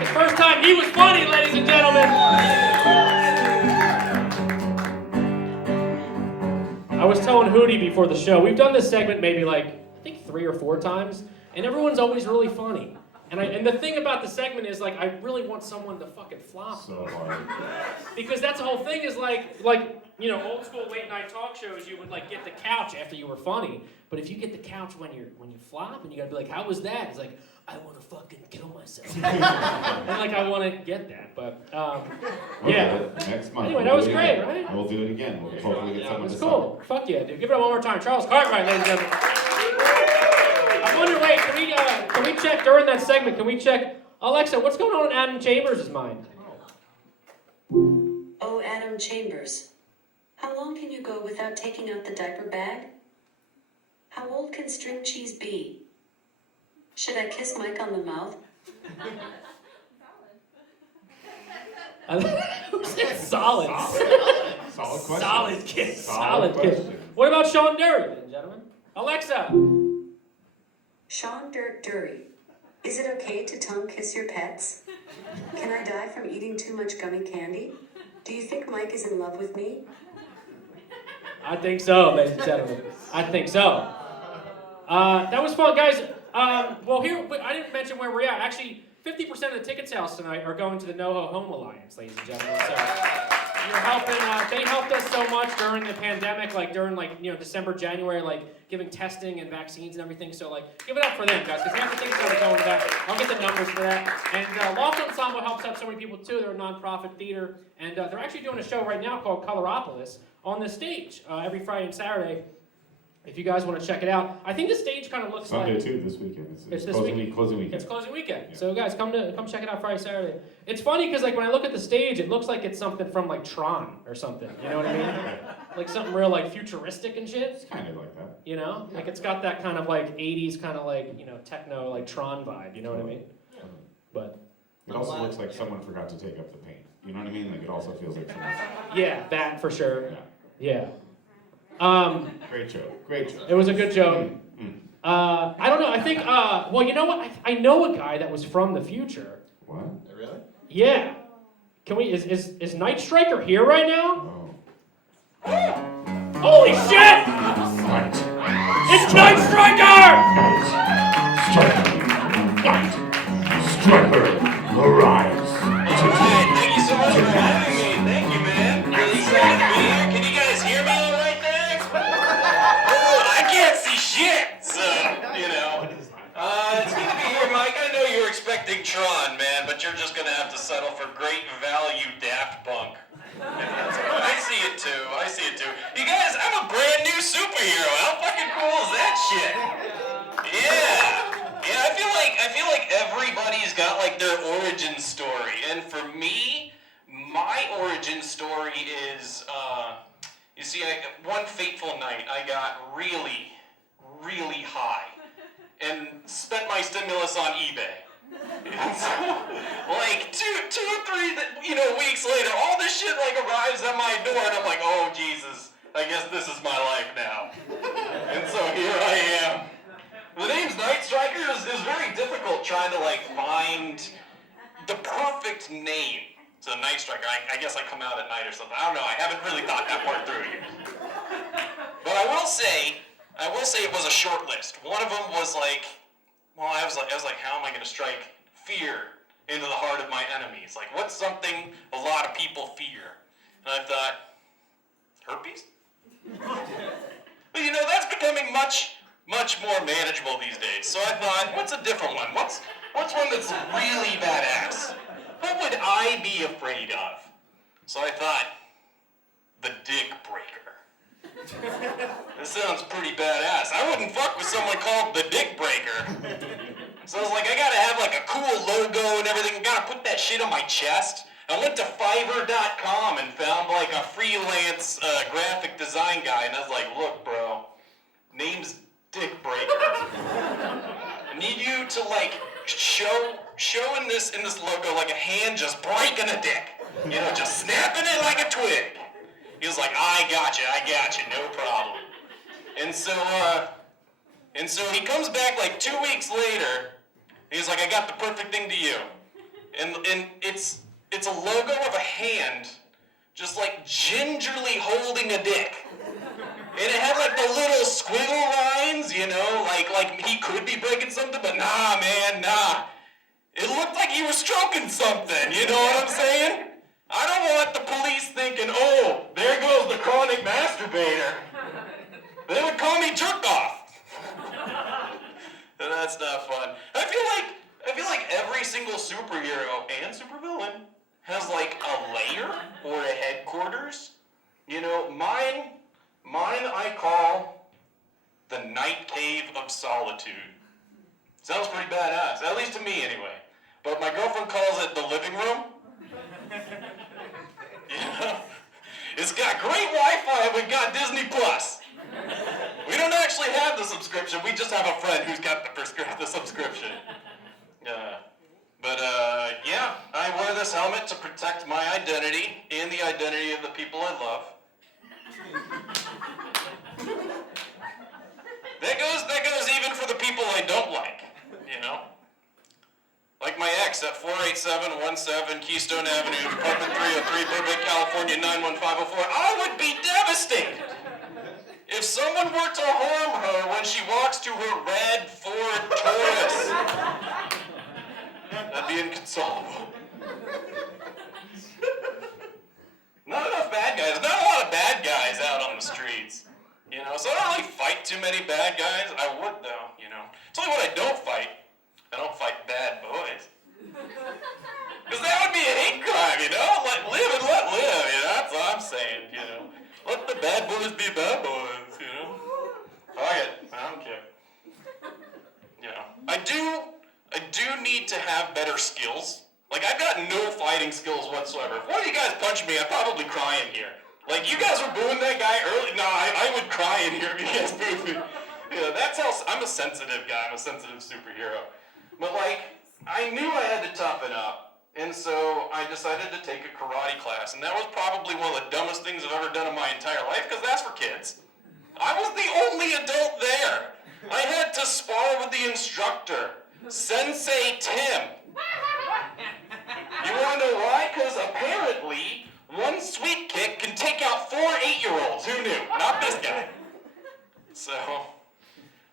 The first time he was funny, ladies and gentlemen. I was telling Hootie before the show, we've done this segment maybe like, I think 3 or 4 times, and everyone's always really funny. And the thing about the segment is, like, I really want someone to fucking flop. So hard. Because that's the whole thing is like, you know, old school late night talk shows, you would like get the couch after you were funny. But if you get the couch when you flop and you gotta be like, how was that? It's like, I wanna fucking kill myself. And like, I wanna get that, but, yeah. Okay, next month. Anyway, we'll that was do it great, again. right? We'll do it again. We'll hopefully get It someone was to cool. Fuck yeah, dude. Give it up one more time. Charles Cartwright, ladies and gentlemen. I wonder, wait, can we check during that segment, can we check, Alexa, what's going on in Adam Chambers' mind? Oh, Adam Chambers. How long can you go without taking out the diaper bag? How old can string cheese be? Should I kiss Mike on the mouth? Who said solid? Solid question. Solid kiss. Solid Solid kiss. question. What about Sean Derry, ladies and gentlemen? Alexa. Sean Dirt Dury. Is it okay to tongue kiss your pets? Can I die from eating too much gummy candy? Do you think Mike is in love with me? I think so, ladies and gentlemen. I think so. That was fun, guys. Well, here, I didn't mention where we're at. Actually, 50% of the ticket sales tonight are going to the NoHo Home Alliance, ladies and gentlemen. So you're helping. They helped us so much during the pandemic, like during December, January, like giving testing and vaccines and everything. So like, give it up for them, guys, because half the tickets are going to that. I'll get the numbers for that. And Loft Ensemble helps out so many people too. They're a nonprofit theater, and they're actually doing a show right now called Colorapolis on the stage every Friday and Saturday. If you guys want to check it out, I think the stage kind of looks Sunday like too this weekend. It's this closing week. Closing weekend. It's closing weekend. Yeah. So guys, come check it out Friday, Saturday. It's funny because like when I look at the stage, it looks like it's something from like Tron or something. You know what I mean? Like something real like futuristic and shit. It's kind of like that. You know, like it's got that kind of like '80s kind of like techno like Tron vibe. You know what I mean? But It also looks like someone forgot to take up the paint. You know what I mean? Like it also feels like someone. yeah, that for sure. Yeah. Yeah. Great show. Great show. It was a good joke. I don't know. I think. Well, you know what? I know a guy that was from the future. What? Really? Yeah. Can we? Is Night Stryker here right now? Oh. Holy shit! Fight. It's Night Stryker! Stryker, arise. Thank you so much for having me. Thank you, man. Really excited to be here. Can you guys hear me all right there? I can't see shit, so, it's good to be here, Mike. I know you were expecting Tron, man, but you're just gonna have to settle for great value Daft Punk. I see it too. You guys, I'm a brand new superhero. How fucking cool is that shit? Yeah, I feel like everybody's got like their origin story, and for me, my origin story is, you see, one fateful night, I got really, really high, and spent my stimulus on eBay. And so, like two or three, weeks later, all this shit like arrives at my door, and I'm like, oh Jesus, I guess this is my life now. And so here I am. The name's Night Stryker is very difficult trying to like find the perfect name. So Night Stryker, I guess I come out at night or something. I don't know. I haven't really thought that part through yet. But I will say it was a short list. One of them was like, I was like, how am I going to strike fear into the heart of my enemies? Like, what's something a lot of people fear? And I thought, herpes? But that's becoming much more manageable these days. So I thought, what's a different one? What's one that's really badass? What would I be afraid of? So I thought, the Dick Breaker. This sounds pretty badass. I wouldn't fuck with someone called the Dick Breaker. So I was like, I gotta have like a cool logo and everything. I gotta put that shit on my chest. I went to Fiverr.com and found like a freelance graphic design guy, and I was like, look, bro, name's Dick Breaker. I need you to like show in this logo like a hand just breaking a dick. You know, just snapping it like a twig. He was like, I gotcha, no problem. And so he comes back like 2 weeks later. He's like, I got the perfect thing to you. And it's a logo of a hand just like gingerly holding a dick. And it had like the little squiggle lines, you know, like he could be breaking something, but nah, man, nah. It looked like he was stroking something, you know what I'm saying? I don't want the police thinking, oh, there goes the chronic masturbator. They would call me jerk off. That's not fun. I feel like every single superhero and supervillain has like a lair or a headquarters. You know, mine I call the Night Cave of Solitude. Sounds pretty badass, at least to me anyway. But my girlfriend calls it the living room. You know, it's got great Wi-Fi and we've got Disney Plus. We don't actually have the subscription. We just have a friend who's got the subscription. Yeah, I wear this helmet to protect my identity and the identity of the people I love. That goes even for the people I don't like, you know? Like my ex at 48717 Keystone Avenue, Apartment 303, Burbank, California, 91504. I would be devastated if someone were to harm her when she walks to her red Ford Taurus. That'd be inconsolable. Not enough bad guys. Not a lot of bad guys out on the streets. You know, so I don't really fight too many bad guys. I would though, you know. Tell you what I don't fight. I don't fight bad boys. Because that would be a hate crime, you know? Let live and let live, you know? That's what I'm saying, you know? Let the bad boys be bad boys, you know? Fuck it, I don't care. You know, I do need to have better skills. Like, I've got no fighting skills whatsoever. If one of you guys punched me, I'd probably cry in here. Like, you guys were booing that guy early. No, I would cry in here if you guys booed me. Yeah, that's how, I'm a sensitive guy. I'm a sensitive superhero. But, like, I knew I had to toughen up. And so I decided to take a karate class. And that was probably one of the dumbest things I've ever done in my entire life, because that's for kids. I was the only adult there. I had to spar with the instructor, Sensei Tim. You want to know why? Because apparently, one sweet kick can take out 4 8-year-olds. Who knew? Not this guy. So,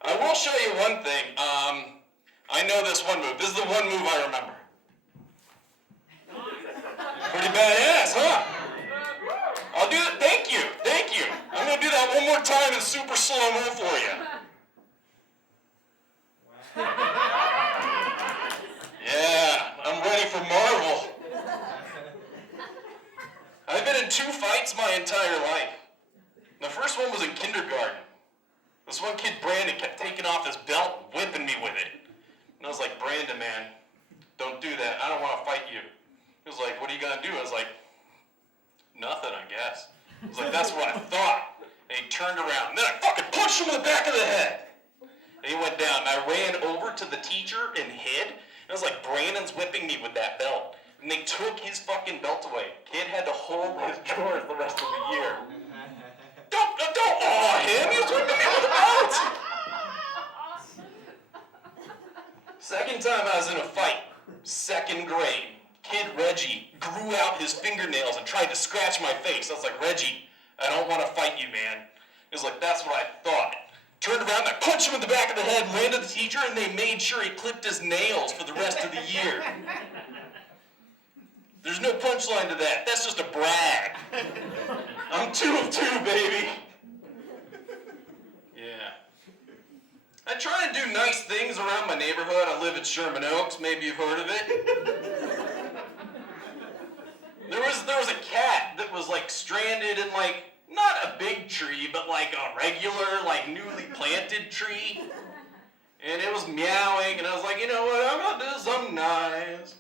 I will show you one thing. I know this one move. This is the one move I remember. Pretty badass, huh? I'll do it. Thank you. I'm going to do that one more time in super slow-mo for you. Yeah, I'm ready for Marvel. I've been in 2 fights my entire life. The first one was in kindergarten. This one kid, Brandon, kept taking off his belt, whipping me with it. And I was like, Brandon, man, don't do that. I don't want to fight you. He was like, what are you going to do? I was like, nothing, I guess. I was like, that's what I thought. And he turned around. And then I fucking punched him in the back of the head. And he went down. And I ran over to the teacher and hid. And I was like, Brandon's whipping me with that belt. And they took his fucking belt away. Kid had to hold his drawers the rest of the year. Don't awe him. He was whipping me with a belt. Second time I was in a fight, 2nd grade. Kid Reggie grew out his fingernails and tried to scratch my face. I was like, Reggie, I don't want to fight you, man. He was like, that's what I thought. Turned around and I punched him in the back of the head, landed the teacher, and they made sure he clipped his nails for the rest of the year. There's no punchline to that. That's just a brag. I'm 2 of 2, baby. Yeah. I try to do nice things around my neighborhood. I live in Sherman Oaks. Maybe you've heard of it. There was a cat that was like stranded in like not a big big tree, but like a regular, like newly planted tree. And it was meowing, and I was like, you know what, I'm gonna do something nice.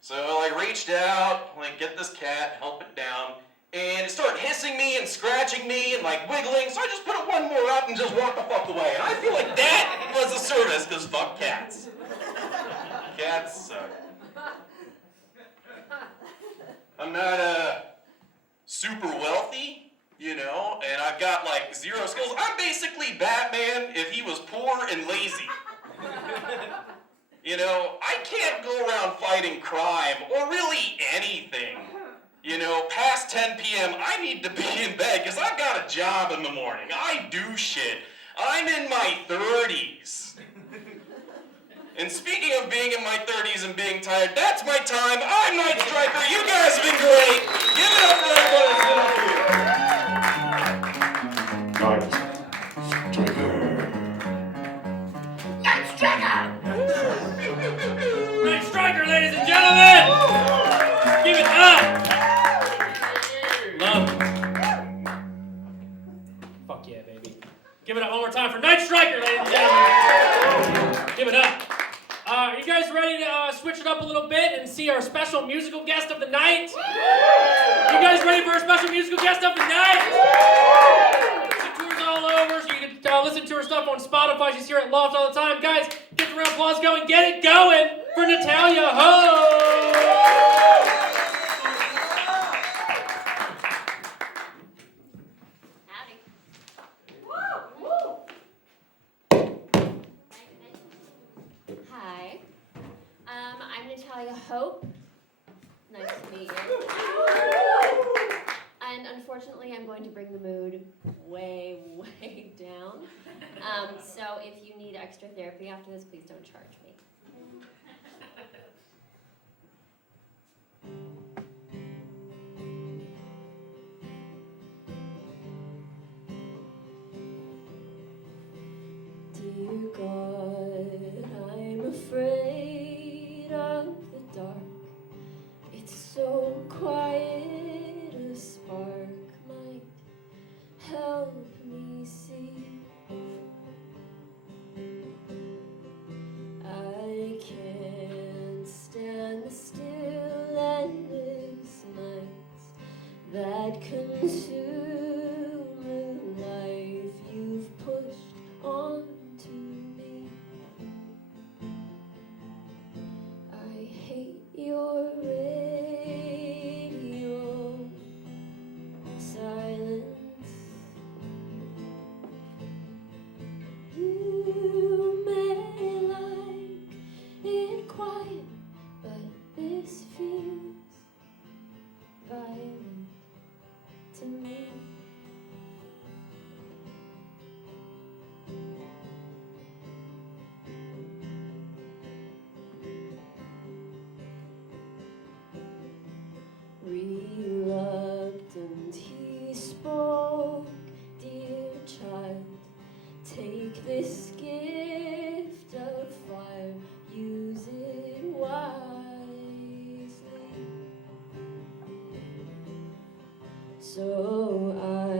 So I like reached out, like get this cat, help it down, and it started hissing me and scratching me and like wiggling, so I just put it one more up and just walked the fuck away. And I feel like that was a service, because fuck cats. Cats suck. I'm not super wealthy, you know, and I've got like 0 skills. I'm basically Batman if he was poor and lazy. You know, I can't go around fighting crime or really anything. You know, past 10 p.m., I need to be in bed because I've got a job in the morning. I do shit. I'm in my 30s. And speaking of being in my 30s and being tired, that's my time. I'm Night Stryker. You guys have been great. Give it up for everybody that's been up here. Night Stryker! Night Stryker, ladies and gentlemen! Give it up! Love it. Fuck yeah, baby. Give it up one more time for Night Stryker, ladies and gentlemen. Give it up. Are you guys ready to switch it up a little bit and see our special musical guest of the night? You guys ready for our special musical guest of the night? She tours all over, so you can listen to her stuff on Spotify. She's here at Loft all the time. Guys, get the round of applause going. Get it going for Nitalia Hope! Howdy. Hi. I'm Nitalia Hope. Nice to meet you. And unfortunately, I'm going to bring the mood way, way down. So if you need extra therapy after this, please don't charge me. Dear God, I'm afraid of the dark. It's so quiet, a spark might help me see. I can't stand the still endless nights that consume the life you've pushed onto me. I hate your radio silence. You may like it quiet, but this feels violent to me. Reluctant he spoke, dear child, take this gift of fire, use it wisely. So I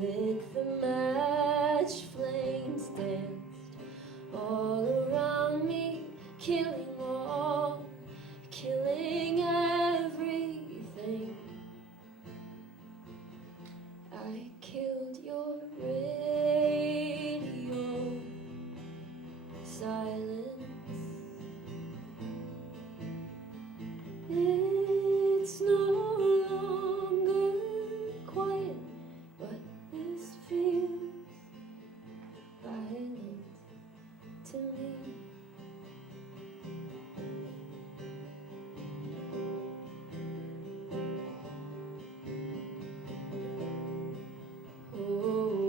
lit the match, flames danced all around me, killing all, killing everything. I killed your radio silence. It's no longer quiet, but this feels violent to me. Oh,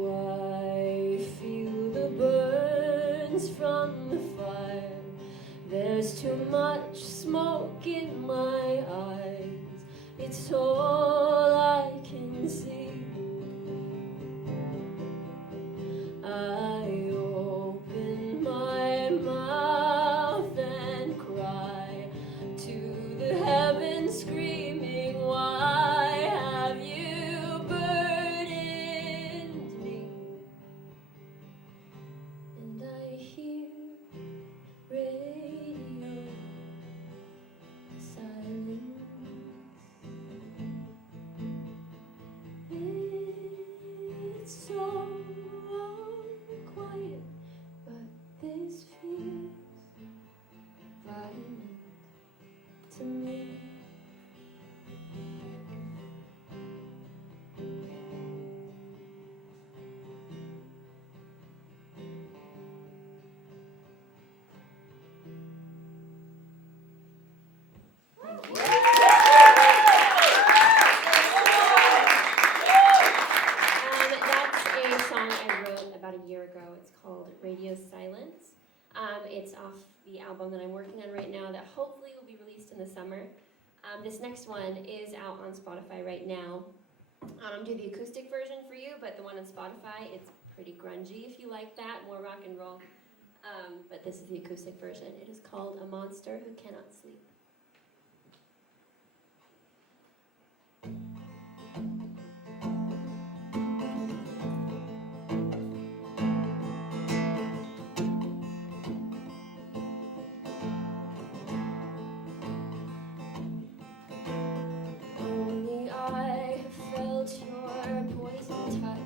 I feel the burns from the fire. There's too much smoke in my eyes. It's all I can see. I open my mouth and cry to the heavens, screaming, why have you burdened in the summer. This next one is out on Spotify right now. I'm doing the acoustic version for you, but the one on Spotify, it's pretty grungy if you like that, more rock and roll. But this is the acoustic version. It is called A Monster Who Cannot Sleep. Only I have felt your poison touch.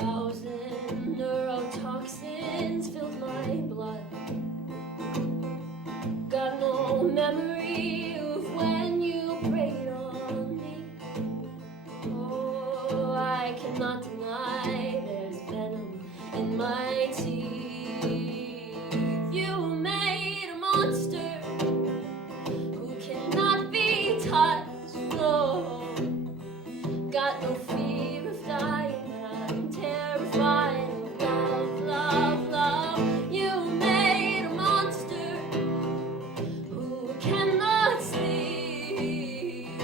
1,000 neurotoxins filled my blood. Got no memory of when you preyed on me. Oh, I cannot deny there's venom in my teeth. You made a monster who cannot be touched. No, got no fear of dying. I'm terrified of love, love, love. You made a monster who cannot sleep.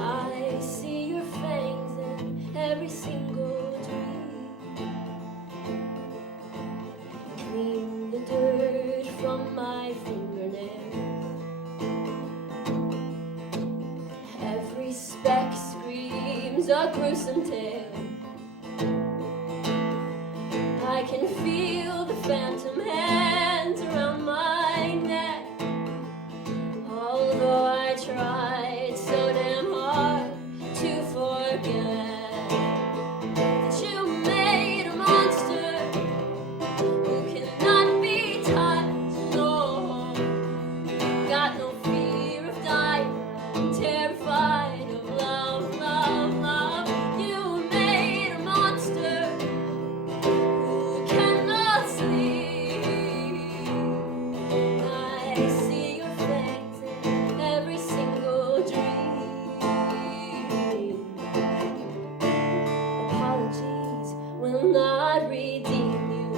I see your fangs in every single dream. Clean the dirt from my fingernails. Every speck screams a gruesome tale. I can feel the phantom hands around my neck. Although I tried so damn hard to forget that you made a monster who cannot be touched. No, got no fear of dying. I'm terrified of love, love, love. You made a monster who cannot sleep. I see your fangs in every single dream. Apologies will not redeem you.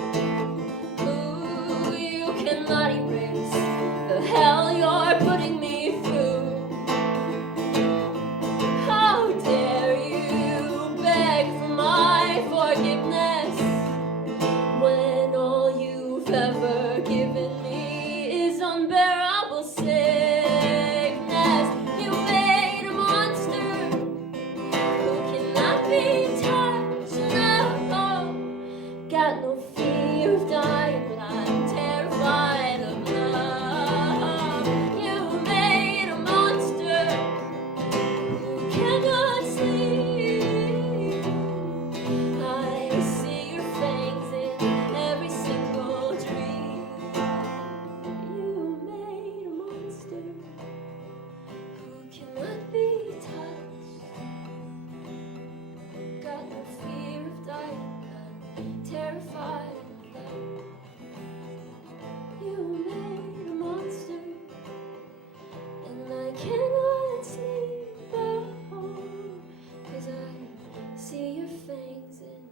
Ooh, you cannot erase the hell you're putting me through. How dare you beg for my forgiveness when all you've ever given me is unbearable sickness? You made a monster who cannot be touched. No, got no fear of dying, but I'm terrified of love. You made a monster who cannot sleep. I see your fangs in every single dream. You made a monster who cannot be touched. Got no fear of dying, I'm terrified of love. You made a monster, and I cannot sleep at home, 'cause I see your fangs in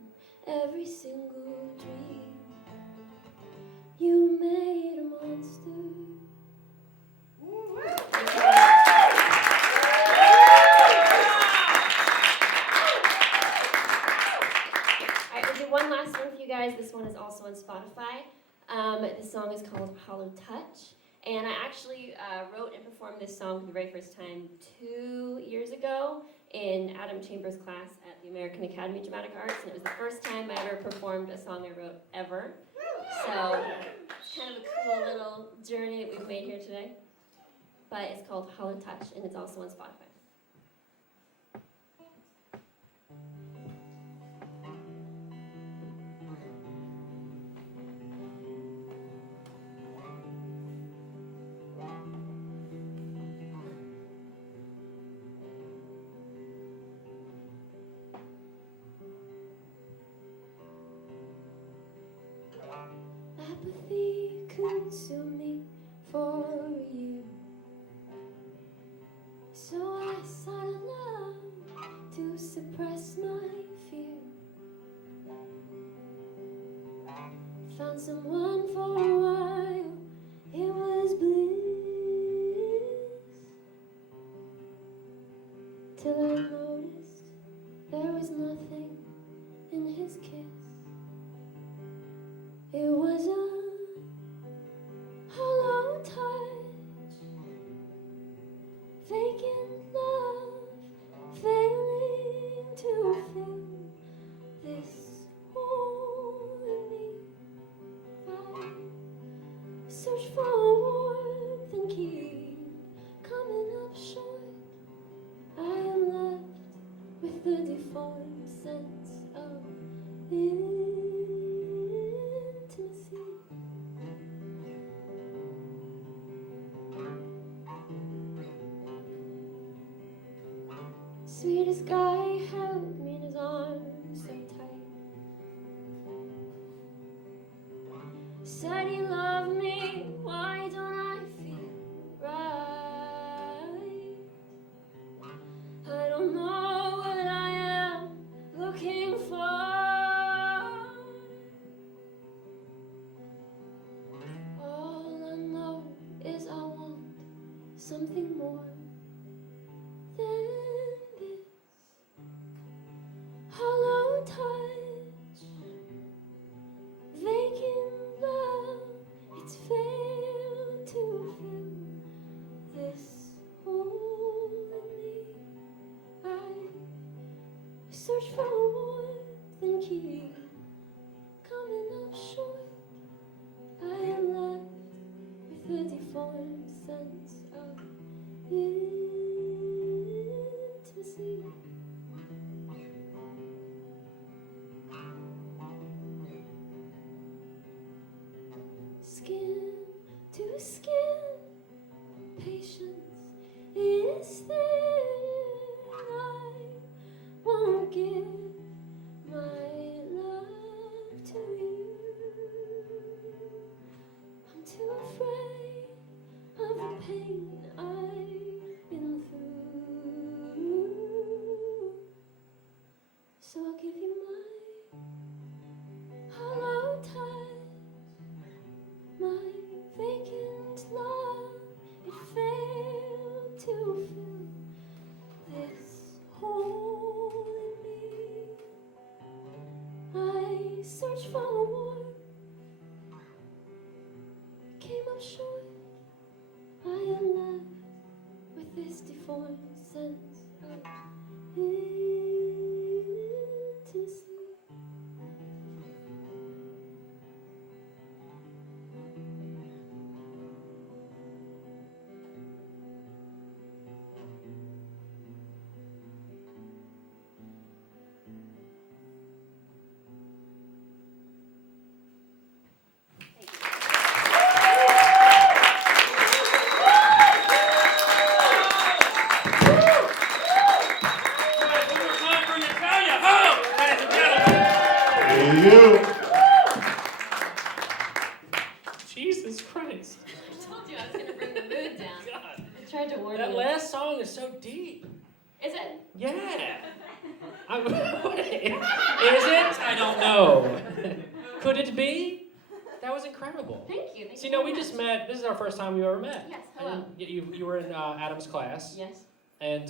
every single dream. You made a monster. Alright, we'll do one last one for you guys. This one is also on Spotify. The song is called Hollow Touch. And I actually wrote and performed this song for the very first time 2 years ago in Adam Chambers' class at the American Academy of Dramatic Arts. And it was the first time I ever performed a song I wrote ever. So it's kind of a cool little journey that we've made here today. But it's called Hollow Touch, and it's also on Spotify. Apathy consumed me for a year, so I sought love to suppress my fear. Found someone for a while, till I noticed there was nothing in his kiss. It was a hollow touch, vacant love, failing to fill this hole in me. I search for warmth and keep coming up short. I am left with the deformed sense of intimacy. Sweetest guy held me in his arms so tight. Said he loved me, why don't I feel right? I don't know what I am looking for. All I know is I want something more than this hollow touch, vacant love. It's failed to fill this hole in me. I search for warmth and keep coming up short. I am left with a deformed sense of intimacy. Skin to skin, patience is thin. I won't give my love to you. I'm too afraid of the pain I've been through. So I'll give you my hollow touch, my vacant love. It failed to fill this hole in me. I searched for warmth, came up short. I am left with this deformed sense of intimacy. Time for Nitalia Hope, ladies and gentlemen. Jesus Christ. I told you I was going to bring the mood down. God. I tried to warn That you. last song is so deep. Is it? Yeah. Is it? I don't know. Could it be? That was incredible. Thank you. Thank So, you you know, very we just much. met. This is our first time we've ever met. Yes, hello. And you were in Adam's class. Yes. And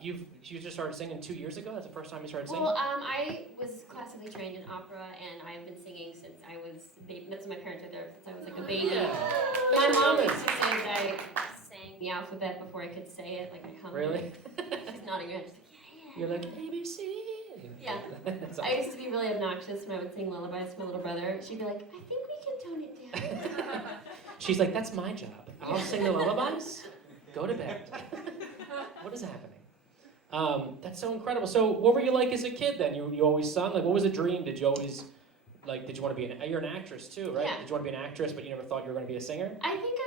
you just started singing 2 years ago? That's the first time you started singing? Well, I was classically trained in opera, and I've been singing since I was that's my parents were there since I was like a baby. Yeah. My mom used to say that I sang the alphabet before I could say it, like I hummed. Really? She's nodding her head. She's like, You're like, ABC. yeah. That's I used to be really obnoxious when I would sing lullabies to my little brother. She'd be like, I think we can tone it down. She's like, that's my job. I'll sing the lullabies. Go to bed. What is happening? That's so incredible. So what were you like as a kid then? You always sung? Like, what was a dream? Did you always, like, did you want to be you're an actress too, right? Yeah. Did you want to be an actress, but you never thought you were going to be a singer? I think I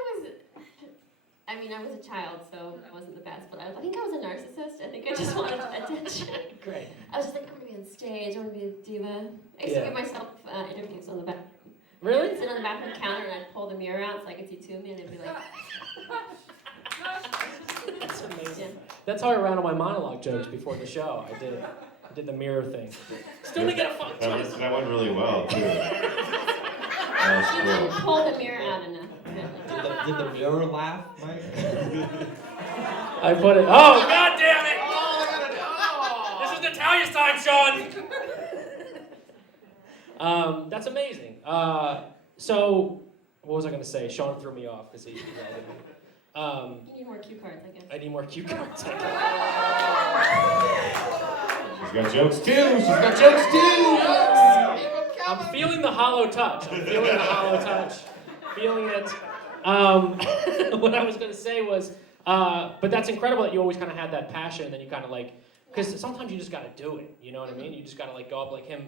was a child, so I wasn't the best, but I think I was a narcissist. I think I just wanted attention. Great. I was just like, I want to be on stage, I want to be a diva. I used to give myself interviews on the bathroom. Really? I'd sit on the bathroom counter and I'd pull the mirror out so I could see two of me and they'd be like, That's amazing. Yeah. That's how I ran all my monologue jokes before the show. I did the mirror thing. Still didn't get a fuck. That went really well, too. she didn't pull the mirror out enough. Did the mirror laugh, Mike? I put it. Oh, God damn it! Oh, I got an Now you time, Sean. That's amazing. So, what was I going to say? Sean threw me off because he yelled at me. You need more cue cards, I guess. I need more cue cards. She's got jokes too. She's got jokes too. I'm feeling the hollow touch. Feeling it. What I was going to say was, but that's incredible that you always kind of had that passion, and then you kind of like, because sometimes you just got to do it. You know what I mean? You just got to like go up like him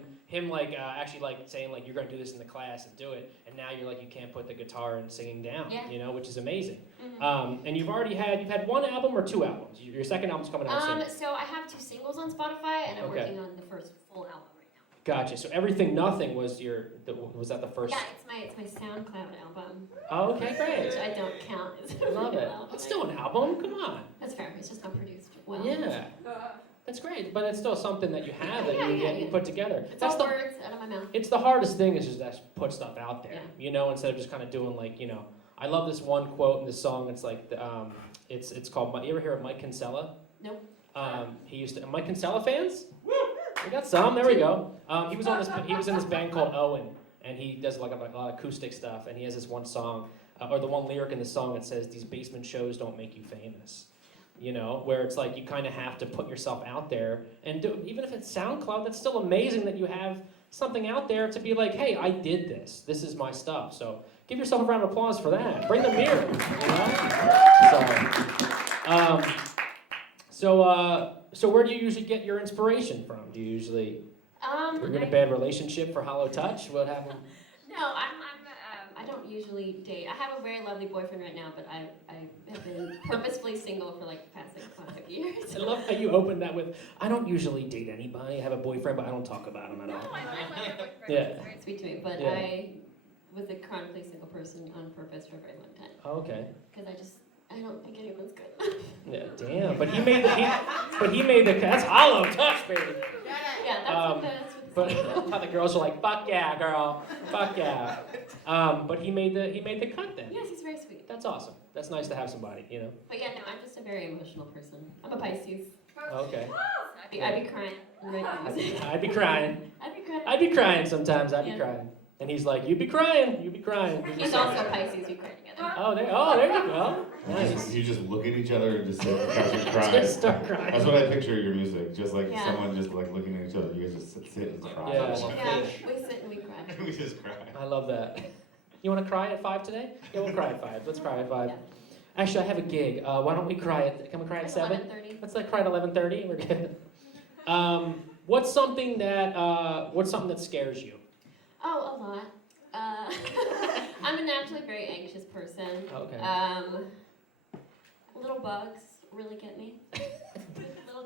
like actually like saying like you're going to do this in the class and do it, and now you're like you can't put the guitar and singing down. Yeah. You know, which is amazing. Mm-hmm. And you've had one album or two albums. Your second album's coming out soon. So I have 2 singles on Spotify, and I'm Okay. working on the first full album right now. Gotcha. So Everything Nothing was was that the first? Yeah, it's my SoundCloud album, Oh, okay, which great. I don't count as a Love real it. album. It's still an album. Come on. That's fair. It's just not produced well. Yeah. That's great, but it's still something that you have that Yeah, you yeah. put together. It's That's all the words out of my mouth. It's the hardest thing is just to put stuff out there, Yeah. you know, instead of just kind of doing like, you know, I love this one quote in the song. It's like, it's called. You ever hear of Mike Kinsella? Nope. He used to. Mike Kinsella fans? We got some. There we go. He was in this band called Owen, and he does like a lot of acoustic stuff. And he has this one song, or the one lyric in the song that says, "These basement shows don't make you famous." You know, where it's like you kind of have to put yourself out there and do, even if it's SoundCloud, that's still amazing that you have something out there to be like, hey, I did this. This is my stuff. So give yourself a round of applause for that. Bring the mirror, you know? So where do you usually get your inspiration from? Do you usually, you're in a bad relationship for Hollow Touch? What happened? No, I don't usually date. I have a very lovely boyfriend right now, but I have been purposefully single for like the past 5 years. I love how you opened that with, I don't usually date anybody. I have a boyfriend, but I don't talk about him at all. No, I love my boyfriend. Yeah. It's very sweet to me, but Yeah. I was a chronically single person on purpose for a very long time. Oh, okay. Because I don't think anyone's good. Yeah, damn. But he made the, that's Hollow Touch, baby. Yeah, that's what the But how the girls are like, fuck yeah, girl, fuck yeah. But he made the cut then. Yes, he's very sweet. That's awesome. That's nice to have somebody, you know. But yeah, no, I'm just a very emotional person. I'm a Pisces. Okay. I'd be crying. Right now. I'd be crying. I'd be crying sometimes. I'd be crying. And he's like, you'd be crying. You'd be crying. He's also Pisces. We cry together. Oh, there you go. Nice. You just look at each other and just sit on the couch and cry. Just start crying. That's what I picture your music. Just like Yeah. someone just like looking at each other. You guys just sit and cry. Yeah. Yeah, we sit and we cry. We just cry. I love that. You want to cry at 5 today? Yeah, we'll cry at 5. Let's cry at 5. Yeah. Actually, I have a gig. Why don't we cry at? Can we cry at 7? 11:30. Let's like cry at 11:30. We're good. What's something that scares you? Oh, a lot. I'm a naturally very anxious person. Okay. Little bugs really get me.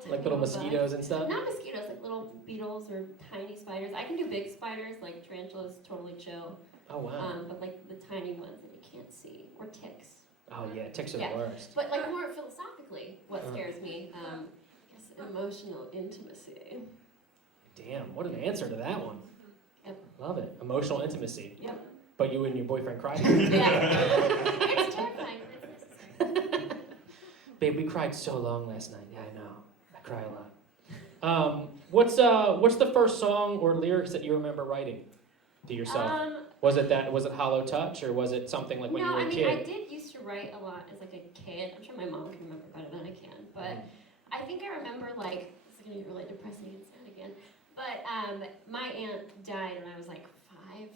Like little mosquitoes and stuff? Not mosquitoes, like little beetles or tiny spiders. I can do big spiders, like tarantulas, totally chill. Oh, wow. But like the tiny ones that you can't see, or ticks. Oh, yeah, ticks are Yeah. the worst. But like more philosophically, what scares me, I guess emotional intimacy. Damn, what an answer to that one. Yep. Love it. Emotional intimacy. Yep. But you and your boyfriend cried. Yeah. It's terrifying, but it's necessary. Babe, we cried so long last night. Yeah, I know. I cry a lot. What's the first song or lyrics that you remember writing to yourself? Was it Hollow Touch, or was it something like when you were a kid? I did used to write a lot as like a kid. I'm sure my mom can remember better than I can, but I think I remember like, this is gonna get really depressing and sad again, but my aunt died when I was like 5,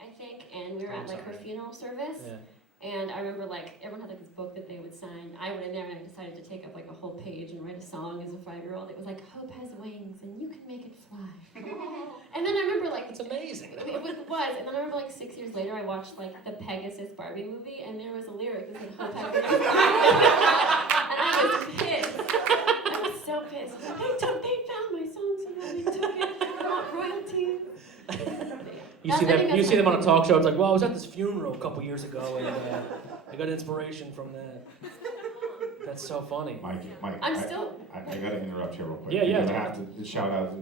I think, and we were at like her funeral service. Yeah. And I remember like everyone had like this book that they would sign. I went in there and I decided to take up like a whole page and write a song as a 5-year-old. It was like, hope has wings and you can make it fly. And then I remember like, It's amazing. it was, and then I remember like 6 years later I watched like the Pegasus Barbie movie and there was a lyric that said, hope has wings. And I was pissed. I was so pissed. I was like, they found my song somehow, they took it, I want royalties. You see them on a talk show. It's like, well, I was at this funeral a couple years ago, and I got inspiration from that. That's so funny. Mike, I'm I gotta interrupt here real quick. Yeah. Because I have to shout out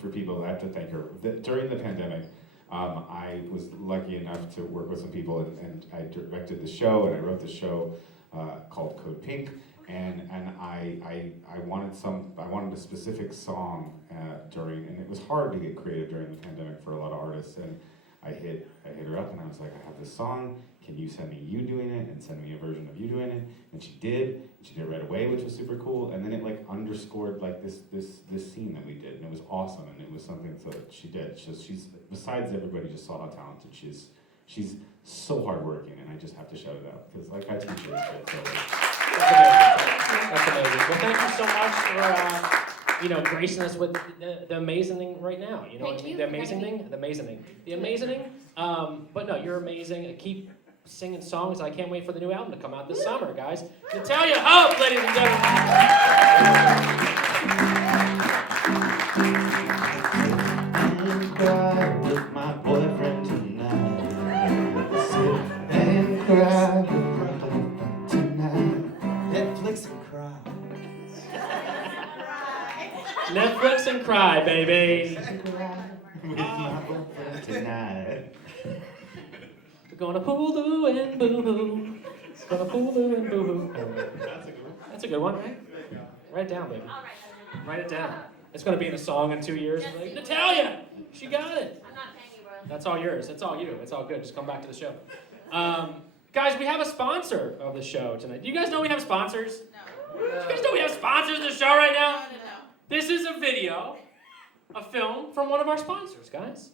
for people. I have to thank her. During the pandemic, I was lucky enough to work with some people, and I directed the show, and I wrote the show called Code Pink. And I wanted a specific song and it was hard to get creative during the pandemic for a lot of artists. And I hit her up and I was like, I have this song. Can you send me you doing it and send me a version of you doing it? And she did. And she did it right away, which was super cool. And then it like underscored like this scene that we did, and it was awesome. And it was something that she did. She's besides everybody just saw how talented she is. She's so hardworking, and I just have to shout it out because like I teach her this shit. So. That's amazing. Well, thank you so much for gracing us with the amazing thing right now. You know Thank what I mean? you The for amazing having thing, the amazing thing, the amazing thing. But no, you're amazing. Keep singing songs. I can't wait for the new album to come out this summer, guys. Nitalia Hope, ladies and gentlemen. And cry with my boyfriend tonight. Sit and cry with my boyfriend tonight. Netflix and cry. Netflix and cry, baby. With my boyfriend tonight. We're gonna pool and boo-hoo. Gonna pool and boo-hoo. That's a good one, right? Write it down, baby. Write it down. It's gonna be in a song in 2 years. Like, Nitalia, she got it. I'm not paying you, bro. That's all yours. That's all you. It's all good. Just come back to the show. Guys, we have a sponsor of the show tonight. Do you guys know we have sponsors? No. Do you guys know we have sponsors of the show right now? No. This is a video, a film from one of our sponsors, guys.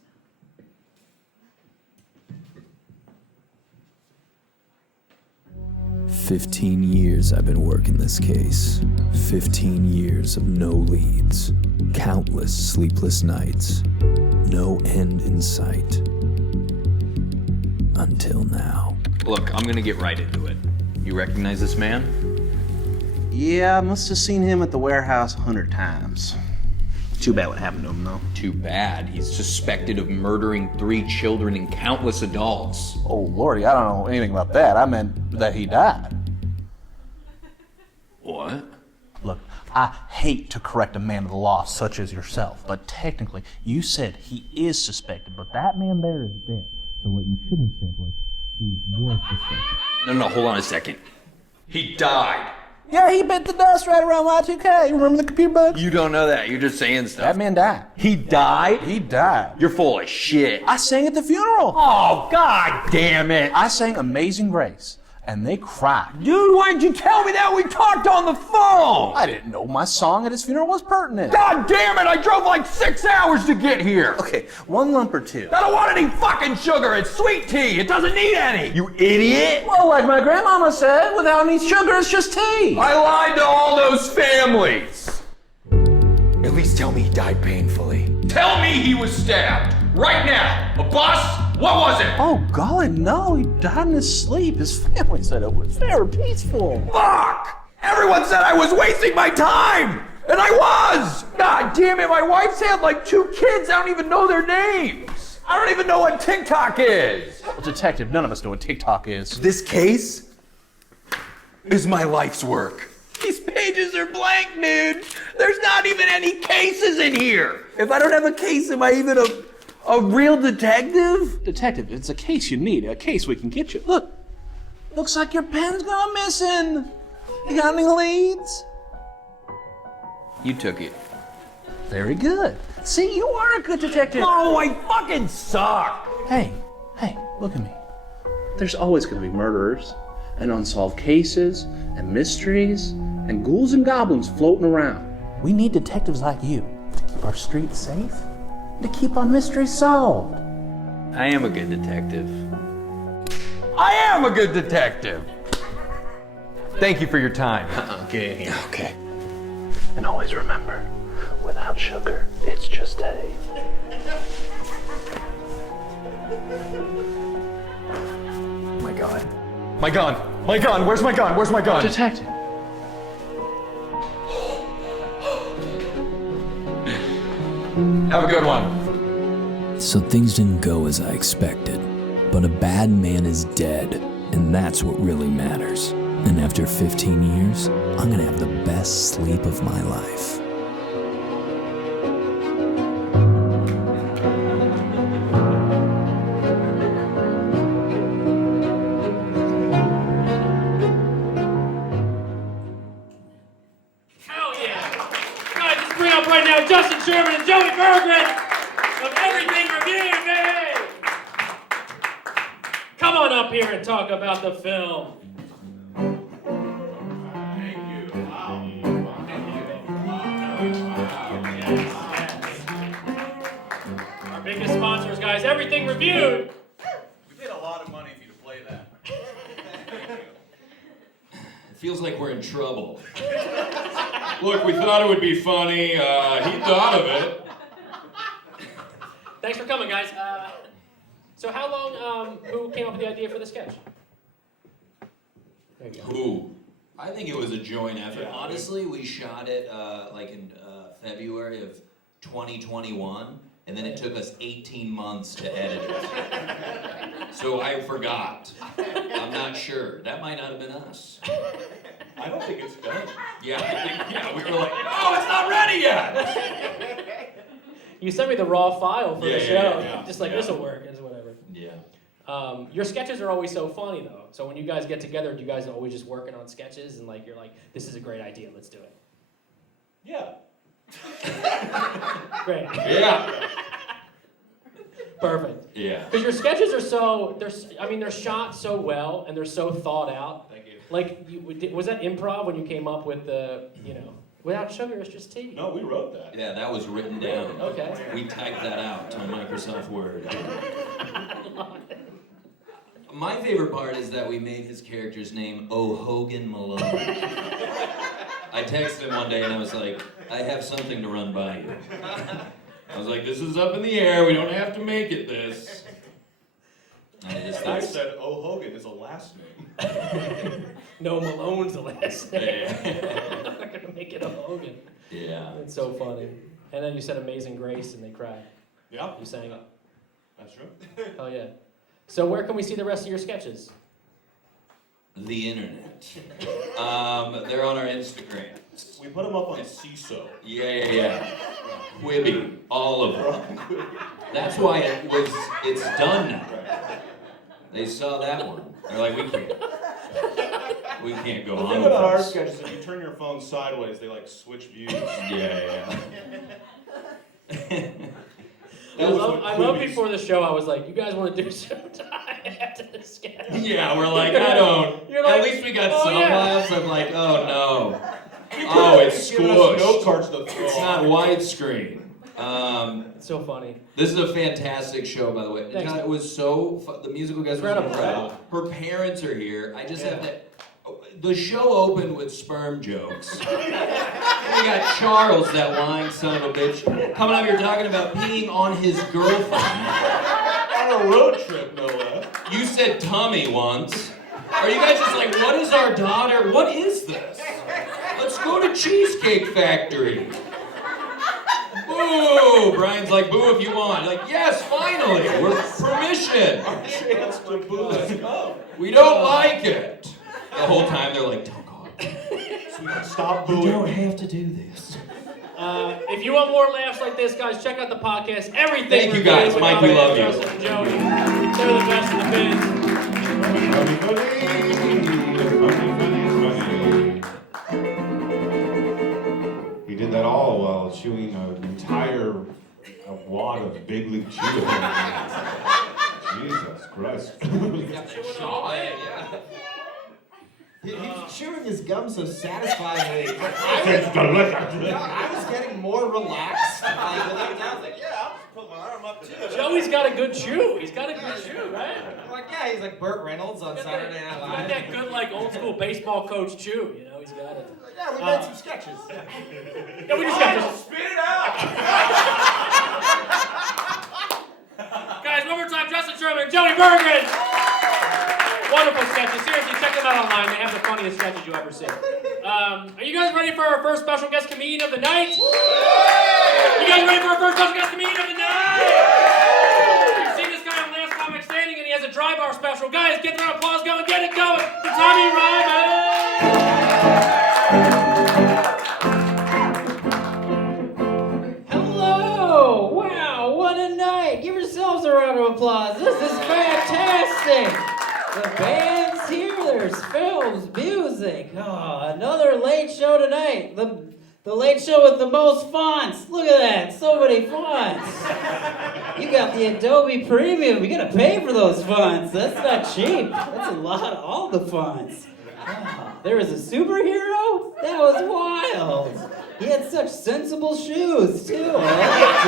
"15 years I've been working this case. 15 years of no leads. Countless sleepless nights. No end in sight. Until now." Look, I'm gonna get right into it. You recognize this man? Yeah, I must have seen him at the warehouse 100 times. Too bad what happened to him, though. Too bad. He's suspected of murdering 3 children and countless adults. Oh, Lordy, I don't know anything about that. I meant that he died. What? Look, I hate to correct a man of the law such as yourself, but technically, you said he is suspected, but that man there is dead. So what you should have said was, he was suspected. No, hold on a second. He died. Yeah, he bit the dust right around Y2K. Remember the computer bugs? You don't know that. You're just saying stuff. That man died. He died? He died. You're full of shit. I sang at the funeral. Oh, God damn it. I sang Amazing Grace, and they cried. Dude, why didn't you tell me that? We talked on the phone. I didn't know my song at his funeral was pertinent. God damn it, I drove like 6 hours to get here. Okay, 1 lump or 2. I don't want any fucking sugar. It's sweet tea. It doesn't need any. You idiot. Well, like my grandmama said, without any sugar, it's just tea. I lied to all those families. At least tell me he died painfully. Tell me he was stabbed. Right now. A bus? What was it? Oh, golly, no. He died in his sleep. His family said it was very peaceful. Fuck! Everyone said I was wasting my time! And I was! God damn it, my wife's had like 2 kids. I don't even know their names. I don't even know what TikTok is. Well, detective, none of us know what TikTok is. This case is my life's work. These pages are blank, dude. There's not even any cases in here. If I don't have a case, am I even a real detective? Detective, it's a case you need. A case we can get you. Look, looks like your pen's gone missing. You got any leads? You took it. Very good. See, you are a good detective. Oh, I fucking suck. Hey, look at me. There's always going to be murderers and unsolved cases and mysteries and ghouls and goblins floating around. We need detectives like you to keep our streets safe, to keep our mysteries solved. I am a good detective. I am a good detective. Thank you for your time. Okay. Okay. And always remember, without sugar, it's just hay. My God. My gun! My gun! Where's my gun? Where's my gun? Detective. Have a good one. So things didn't go as I expected, but a bad man is dead, and that's what really matters. And after 15 years, I'm gonna have the best sleep of my life. right now Justin Sherman and Joey Berggren of Everything Reviewed, baby! Come on up here and talk about the film. Our biggest sponsors, guys, Everything Reviewed. We paid a lot of money for you to play that. It feels like we're in trouble. Look, we thought it would be funny. He thought of it. Thanks for coming, guys. So how long, who came up with the idea for the sketch? There you go. Who? I think it was a joint effort. Honestly, we shot it like in February of 2021, and then it took us 18 months to edit it. So I forgot. I'm not sure. That might not have been us. I don't think it's done. Yeah, we were like, oh, it's not ready yet! You sent me the raw file for the show. Just like, Yeah. this'll work, it's whatever. Yeah. Your sketches are always so funny, though. So when you guys get together, do you guys always just working on sketches and like you're like, this is a great idea, let's do it? Yeah. Great. Yeah. Perfect. Yeah. Because your sketches are so, they're shot so well and they're so thought out. Thank you. Like, was that improv when you came up with the, without sugar, it's just tea? No, we wrote that. Yeah, that was written down. Okay. We typed that out on Microsoft Word. My favorite part is that we made his character's name O'Hogan Malone. I texted him one day and I was like, I have something to run by you. I was like, this is up in the air, we don't have to make it this. I said, oh, Hogan is a last name. No, Malone's the last name. I'm not going to make it a Hogan. Yeah. It's so funny. And then you said Amazing Grace and they cried. Yeah. You sang it. That's true. Oh, yeah. So where can we see the rest of your sketches? The internet. They're on our Instagram. We put them up on CISO. Yeah. Quibi, all of them. That's why it's done now. They saw that one. They're like, we can't go The on thing with about our this. sketches, if you turn your phone sideways, they like switch views. Yeah. I love before the show, I was like, you guys want to do Showtime after the sketch? Yeah, we're like, I don't. You're like, At least we got oh, some yeah. laughs. I'm like, oh no. Oh, it's Giving us note squished. cards to throw It's off. not widescreen. It's so funny. This is a fantastic show, by the way. Thanks. God, it was so the musical guys were Incredible. incredible. Her parents are here. I just have to. The show opened with sperm jokes. We got Charles, that lying son of a bitch, coming up here talking about peeing on his girlfriend. On a road trip, no less. You said tummy once. Are you guys just like, what is our daughter? What is this? Let's go to Cheesecake Factory. Boo! Brian's like, boo if you want. Like, yes, finally, we're permission. Our chance to boo has come. We don't like it. The whole time they're like, don't go. Stop You booing. don't have to do this. If you want more laughs like this, guys, check out the podcast. Everything. Thank you, Reviewed guys. with Mike, we Mike, love you. Joseph, and Jody. They're the best in the biz. He did that all while chewing an entire wad of Big League Chew. Jesus Christ. He's chewing his gum so satisfyingly. It's delicious. I was getting more relaxed. Like, I was like, yeah, I'll just put my arm up. Joey's got a good chew. He's got a good chew, right? I'm like, yeah, he's like Burt Reynolds on Saturday Night He's got Live. that good, like, old school baseball coach chew. You know, he's got it. Yeah, we made some sketches. Yeah, we just got this. Spit it out! Guys, one more time, Justin Sherman and Joey Berggren. Wonderful sketches. Seriously, check them out online. They have the funniest sketches you ever see. Are you guys ready for our first special guest comedian of the night? You guys ready for our first special guest comedian of the night? You've seen this guy on Last Comic Standing, and he has a dry bar special. Guys, get their applause going. Get it going. For Tommy Ryman. Hello! Wow, what a night! Give yourselves a round of applause. This is fantastic! The band's here, there's films, music. Oh, another late show tonight. The Late Show with the most fonts. Look at that, so many fonts. You got the Adobe Premium. You gotta pay for those fonts. That's not cheap. That's a lot, all the fonts. Wow. There was a superhero? That was wild. He had such sensible shoes, too. I liked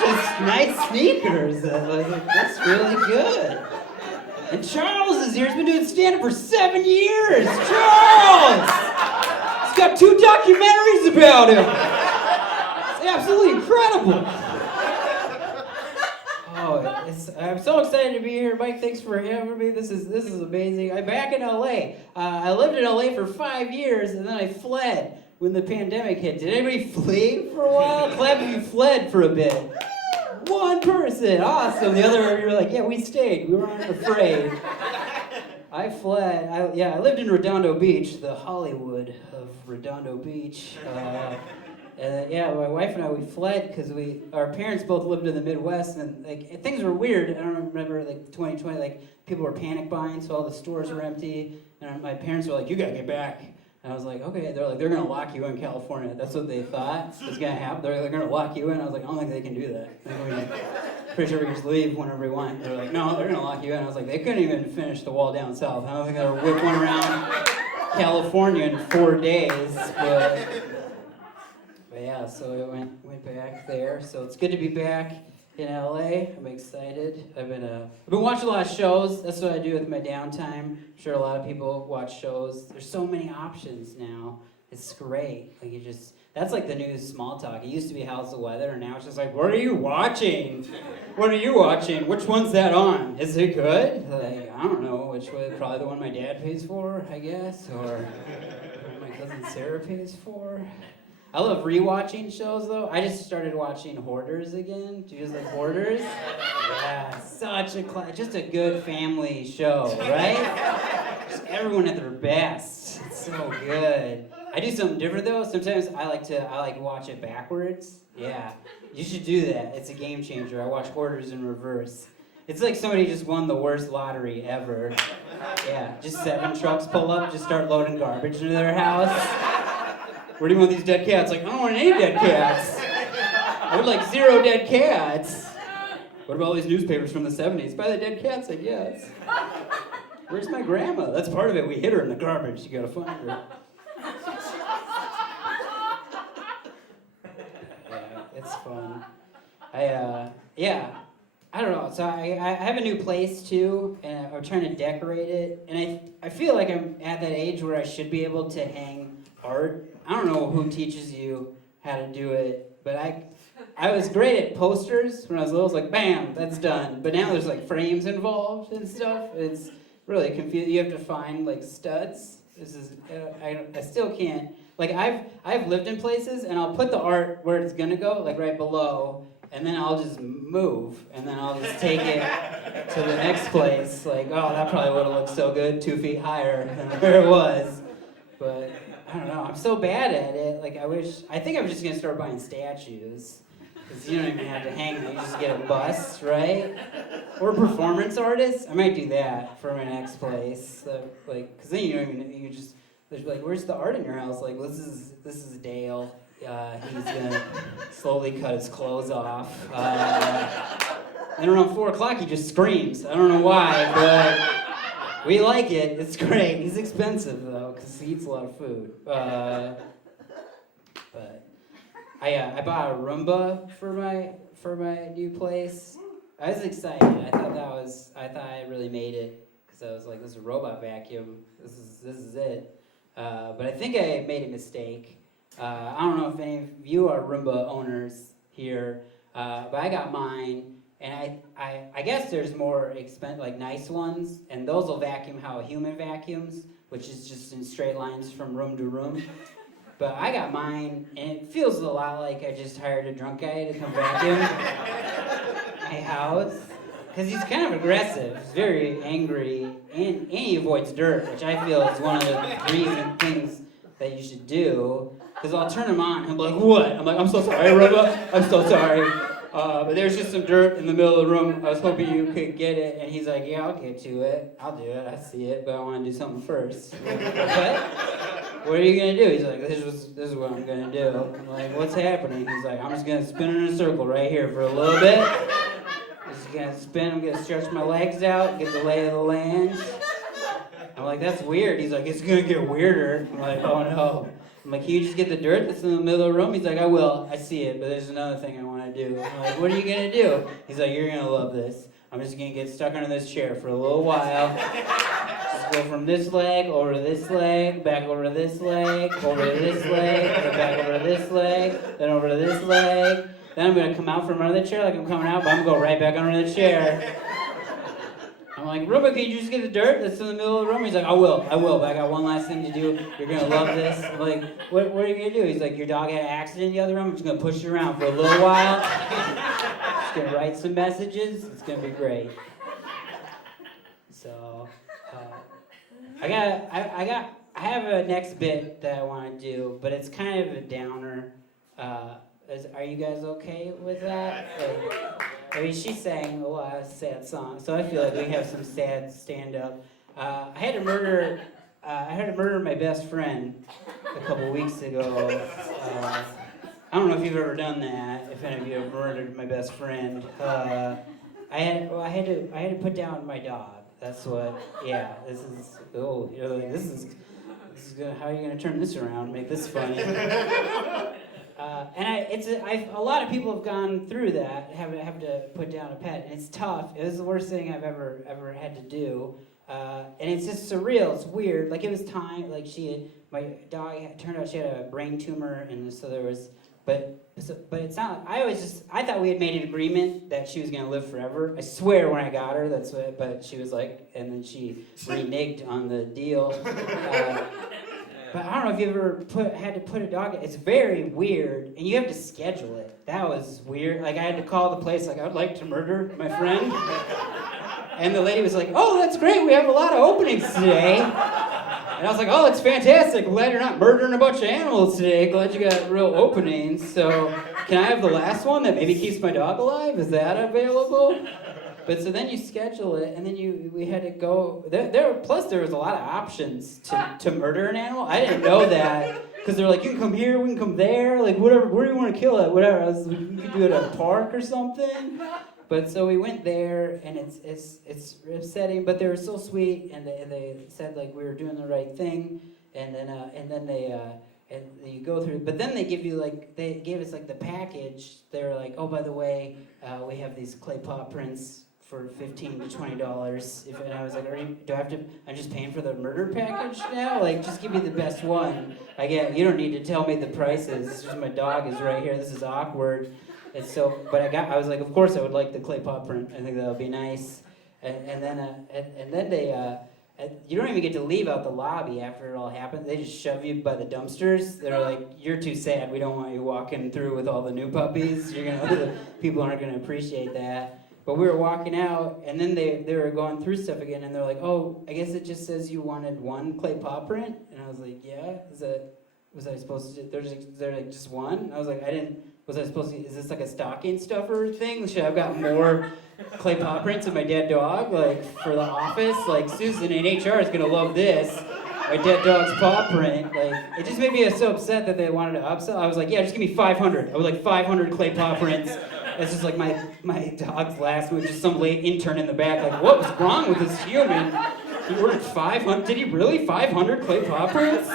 it. Just nice sneakers. That's really good. And Charles is here. He's been doing stand-up for 7 years. Charles! He's got 2 documentaries about him. It's absolutely incredible. Oh, I'm so excited to be here, Mike. Thanks for having me. This is amazing. I'm back in LA. I lived in LA for 5 years, and then I fled when the pandemic hit. Did anybody flee for a while? Clap if you fled for a bit. One person, awesome. The other, you were like, yeah, we stayed. We weren't afraid. I fled. I lived in Redondo Beach, the Hollywood of Redondo Beach. My wife and I, we fled because our parents both lived in the Midwest, and like things were weird. I don't remember, like 2020, like people were panic buying, so all the stores were empty, and my parents were like, you gotta get back. And I was like, okay. They're like, they're gonna lock you in California. That's what they thought was gonna happen. They're gonna lock you in. I was like, I don't think they can do that. Pretty sure we can just leave whenever we want. They're like, no, they're gonna lock you in. I was like, they couldn't even finish the wall down south. I don't think they'll whip one around California in 4 days. But yeah, so I went back there. So it's good to be back in LA. I'm excited. I've been watching a lot of shows. That's what I do with my downtime. I'm sure a lot of people watch shows. There's so many options now. It's great. Like that's like the new small talk. It used to be how's the weather, and now it's just like, what are you watching? What are you watching? Which one's that on? Is it good? Like, I don't know which one. Probably the one my dad pays for, I guess, or my cousin Sarah pays for. I love rewatching shows, though. I just started watching Hoarders again. Do you guys like Hoarders? Yeah, such just a good family show, right? Just everyone at their best. It's so good. I do something different, though. Sometimes I like watch it backwards. Yeah, you should do that. It's a game changer. I watch Hoarders in reverse. It's like somebody just won the worst lottery ever. Yeah, just 7 trucks pull up, just start loading garbage into their house. Where do you want these dead cats? Like, I don't want any dead cats. I would like 0 dead cats. What about all these newspapers from the 70s? Buy the dead cats, I guess. Where's my grandma? That's part of it. We hid her in the garbage. You gotta find her. Yeah, it's fun. I don't know. So I have a new place too, and I'm trying to decorate it. And I feel like I'm at that age where I should be able to hang art. I don't know who teaches you how to do it, but I was great at posters when I was little. I was like, bam, that's done. But now there's like frames involved and stuff. It's really confusing. You have to find like studs. I still can't. Like I've lived in places and I'll put the art where it's gonna go, like right below, and then I'll just move, and then I'll just take it to the next place. Like, oh, that probably would have looked so good 2 feet higher than where it was. But I don't know, I'm so bad at it. Like I think I'm just gonna start buying statues. Because you don't even have to hang them, you just get a bust, right? Or performance artists. I might do that for my next place. So, like, because then you don't even, you just, there's like, where's the art in your house? Like, this is Dale. He's gonna slowly cut his clothes off. And around 4 o'clock he just screams. I don't know why, but we like it. It's great. He's expensive though, because he eats a lot of food. But I bought a Roomba for my new place. I was excited. I thought I really made it, because I was like, this is a robot vacuum. This is it. But I think I made a mistake. I don't know if any of you are Roomba owners here, but I got mine, and I guess there's more like nice ones, and those will vacuum how a human vacuums, which is just in straight lines from room to room. But I got mine, and it feels a lot like I just hired a drunk guy to come vacuum my house, because he's kind of aggressive. He's very angry, and he avoids dirt, which I feel is one of the things that you should do. Because I'll turn him on, and he'll be like, what? I'm like, I'm so sorry, Roomba. I'm so sorry. But there's just some dirt in the middle of the room. I was hoping you could get it. And he's like, yeah, I'll get to it. I'll do it. I see it, but I want to do something first. I'm like, what are you going to do? He's like, this is what I'm going to do. I'm like, what's happening? He's like, I'm just going to spin in a circle right here for a little bit. Just going to spin. I'm going to stretch my legs out, get the lay of the land. I'm like, that's weird. He's like, it's going to get weirder. I'm like, oh no. I'm like, can you just get the dirt that's in the middle of the room? He's like, I will. I see it, but there's another thing I want to do. I'm like, what are you going to do? He's like, you're going to love this. I'm just going to get stuck under this chair for a little while. Just go from this leg over to this leg, back over to this leg, over to this leg, then back over to this leg, then over to this leg. Then I'm going to come out from under the chair like I'm coming out, but I'm going to go right back under the chair. I'm like, Ruben, can you just get the dirt that's in the middle of the room? He's like, I will, but I got one last thing to do. You're going to love this. I'm like, what are you going to do? He's like, your dog had an accident in the other room. I'm just going to push you around for a little while. Just going to write some messages. It's going to be great. So, I have a next bit that I want to do, but it's kind of a downer. Are you guys okay with that? I mean, she sang a lot of sad songs, so I feel like we have some sad stand-up. I had to murder my best friend a couple weeks ago. I don't know if you've ever done that. If any of you have murdered my best friend, I had to put down my dog. That's what. Yeah. This is. Oh, you're like, this is gonna. How are you gonna turn this around? Make this funny. A lot of people have gone through that, have to put down a pet, and it's tough. It was the worst thing I've ever had to do, and it's just surreal. It's weird. Like, it was time. Like, my dog turned out she had a brain tumor, and so there was. But it's not. I thought we had made an agreement that she was gonna live forever. I swear when I got her, that's what. But she was like, and then she reneged on the deal. But I don't know if you ever had to put a dog. It's very weird, and you have to schedule it. That was weird. Like, I had to call the place, like, I would like to murder my friend. And the lady was like, oh, that's great. We have a lot of openings today. And I was like, oh, it's fantastic. I'm glad you're not murdering a bunch of animals today. Glad you got real openings. So can I have the last one that maybe keeps my dog alive? Is that available? But so then you schedule it, and then we had to go. Plus there was a lot of options to murder an animal. I didn't know that because they're like, you can come here, we can come there, like whatever. Where do you want to kill it? Whatever. We could do it at a park or something. But so we went there, and it's upsetting, but they were so sweet, and they said like we were doing the right thing, and then you go through, but then they give you they gave us the package. They were like, oh, by the way, we have these clay paw prints for $15 to $20. And I was like, do I have to? I'm just paying for the murder package now. Like, just give me the best one. You don't need to tell me the prices. It's just my dog is right here. This is awkward. And so, but I was like, of course I would like the clay paw print. I think that would be nice. And then they. You don't even get to leave out the lobby after it all happened. They just shove you by the dumpsters. They're like, you're too sad. We don't want you walking through with all the new puppies. People aren't going to appreciate that. But we were walking out, and then they were going through stuff again, and they're like, oh, I guess it just says you wanted one clay paw print? And I was like, yeah, was I supposed to, there's like just one? And I was like, was I supposed to, is this like a stocking stuffer thing? Should I have got more clay paw prints of my dead dog, like, for the office? Like, Susan in HR is gonna love this. My dead dog's paw print. Like, it just made me so upset that they wanted to upsell. I was like, yeah, just give me 500. I was like, 500 clay paw prints. It's just like my dog's last move, just some late intern in the back, like, what was wrong with this human? He ordered 500, did he really? 500 clay paw prints?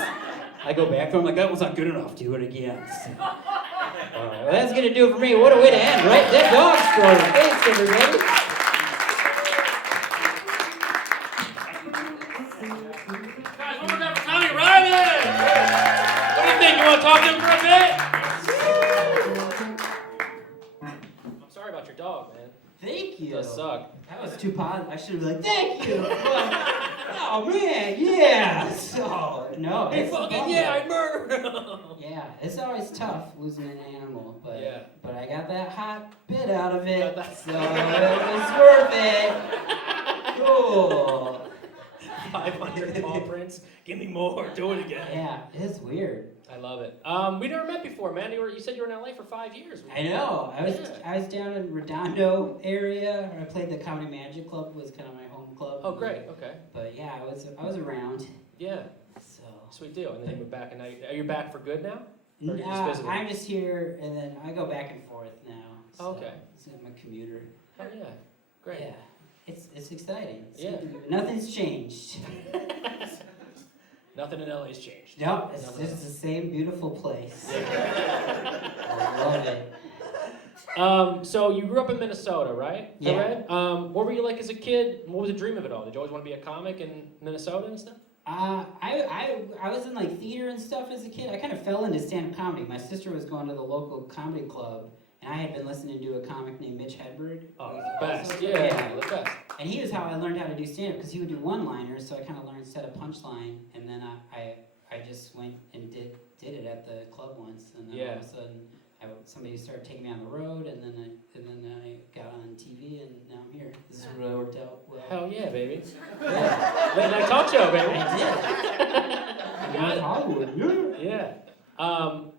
I go back to him like, that was not good enough, do it again. So, well, that's gonna do it for me. What a way to end, right? Dead dog story. Thanks, everybody. Guys, one more time for Tommy Ryman! What do you think? You want to talk to him for a bit? I'm sorry about your dog, man. Thank you. It does suck. That was too positive. I should have been like, thank you. Oh man, yeah. So no. Hey, fucking yeah, I murdered him. Yeah, it's always tough losing an animal, but yeah. But I got that hot bit out of it, so it was worth it. Cool. 500 paw prints. Give me more. Do it again. Yeah, it is weird. I love it. We never met before, man. You said you were in LA for 5 years. I know. I was down in Redondo area. I played the Comedy Magic Club. Was kind of my home club. Oh, great. Okay. But yeah, I was around. Yeah. So. Sweet deal. And then you went back, and now are you back for good now? Or are you just Nah, visiting? I'm just here, and then I go back and forth now. So Okay. I'm a commuter. Oh yeah. Great. Yeah. It's exciting. Yeah. Nothing's changed. Nothing in LA's changed. No, it's Nothing just the same beautiful place. Yeah. I love it. So you grew up in Minnesota, right? Yeah. I read. What were you like as a kid? What was the dream of it all? Did you always want to be a comic in Minnesota and stuff? I was in like theater and stuff as a kid. I kind of fell into stand-up comedy. My sister was going to the local comedy club, and I had been listening to a comic named Mitch Hedberg. Oh, the best. Yeah, the best. And he was how I learned how to do stand-up, because he would do one-liners, so I kind of learned set a punchline, and then I just went and did it at the club once, and then all of a sudden somebody started taking me on the road, and then I got on TV, and now I'm here. This is really worked out well. Hell yeah, baby. Yeah. Late night talk show, baby. I did. I'm in Hollywood. Yeah.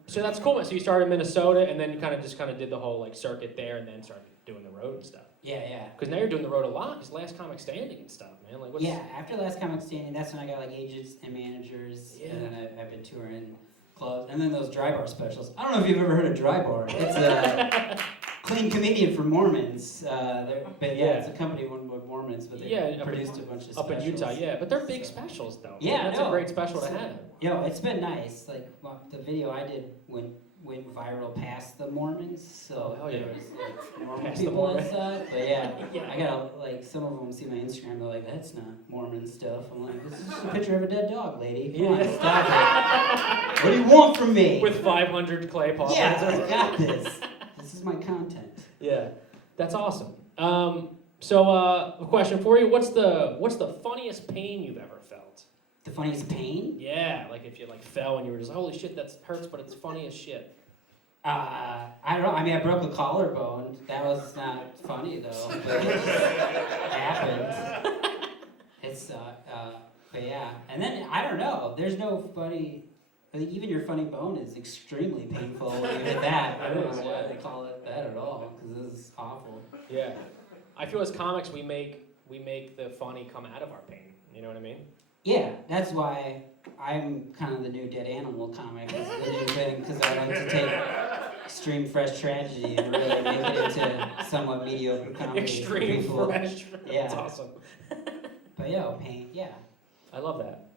So that's cool. So you started in Minnesota, and then you kind of did the whole like circuit there, and then started doing the road and stuff. Yeah. Because now you're doing the road a lot. Because Last Comic Standing and stuff, man. Like, Yeah, after Last Comic Standing, that's when I got like agents and managers, and then I've been touring clubs, and then those dry bar specials. I don't know if you've ever heard of Dry Bar. It's a clean comedian for Mormons. It's a company run by Mormons, but they produced a bunch of specials. Up in Utah, yeah. But they're big specials, though. Yeah, that's a great special to have. Yo, it's been nice. Like the video I did went viral past the Mormons, so there was like Mormon Past the people Mormons. inside. But yeah, I got like some of them see my Instagram. They're like, "That's not Mormon stuff." I'm like, "This is just a picture of a dead dog, lady. Come on, stop it. What do you want from me?" With 500 clay paw Yeah, prints. I got this. This is my content. Yeah, that's awesome. So a question for you: What's the funniest pain you've ever felt? The funniest pain? Yeah, like if you like fell and you were just holy shit, that hurts, but it's funny as shit. I don't know. I mean, I broke a collarbone. That was not funny though, but it just happened. It's but yeah. And then I don't know. There's no funny. I think even your funny bone is extremely painful. Even that. I don't know why they call it that at all, because this is awful. Yeah, I feel as comics we make the funny come out of our pain. You know what I mean? Yeah, that's why I'm kind of the new Dead Animal comic. It's the new thing, because I like to take extreme fresh tragedy and really make it into somewhat mediocre comedy. Extreme fresh. Yeah. That's awesome. But yo, pain. Yeah. I love that.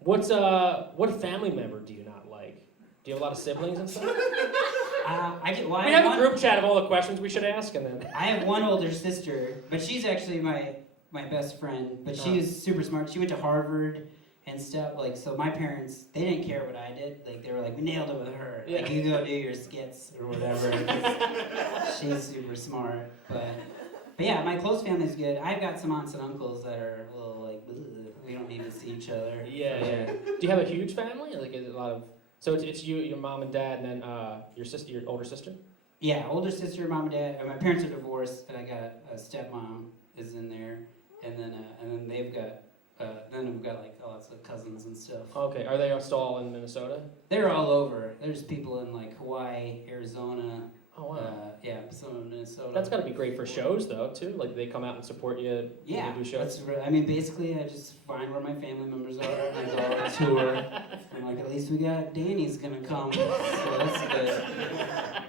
What family member do you not like? Do you have a lot of siblings and stuff? We have a group chat of all the questions we should ask, and then I have one older sister, but she's actually my best friend. But she was super smart. She went to Harvard and stuff. Like, so my parents, they didn't care what I did. Like, they were like, we nailed it with her. Yeah. Like, you go do your skits or whatever. 'Cause she's super smart. But yeah, my close family's good. I've got some aunts and uncles that are a little like, ugh, we don't need to see each other. Yeah. Do you have a huge family? Like, is it a lot of? So it's you, your mom and dad, and then your sister, your older sister. Yeah, older sister, mom and dad. My parents are divorced, and I got a stepmom is in there, and then they've got. Then we've got like lots of cousins and stuff. Okay, are they still all in Minnesota? They're all over. There's people in like Hawaii, Arizona. Oh wow. Yeah, some in Minnesota. That's got to be great for shows though too. Like they come out and support you. Yeah, when you do shows. I mean, basically, I just find where my family members are and I go on tour. I'm like, at least we got Danny's gonna come, so that's good.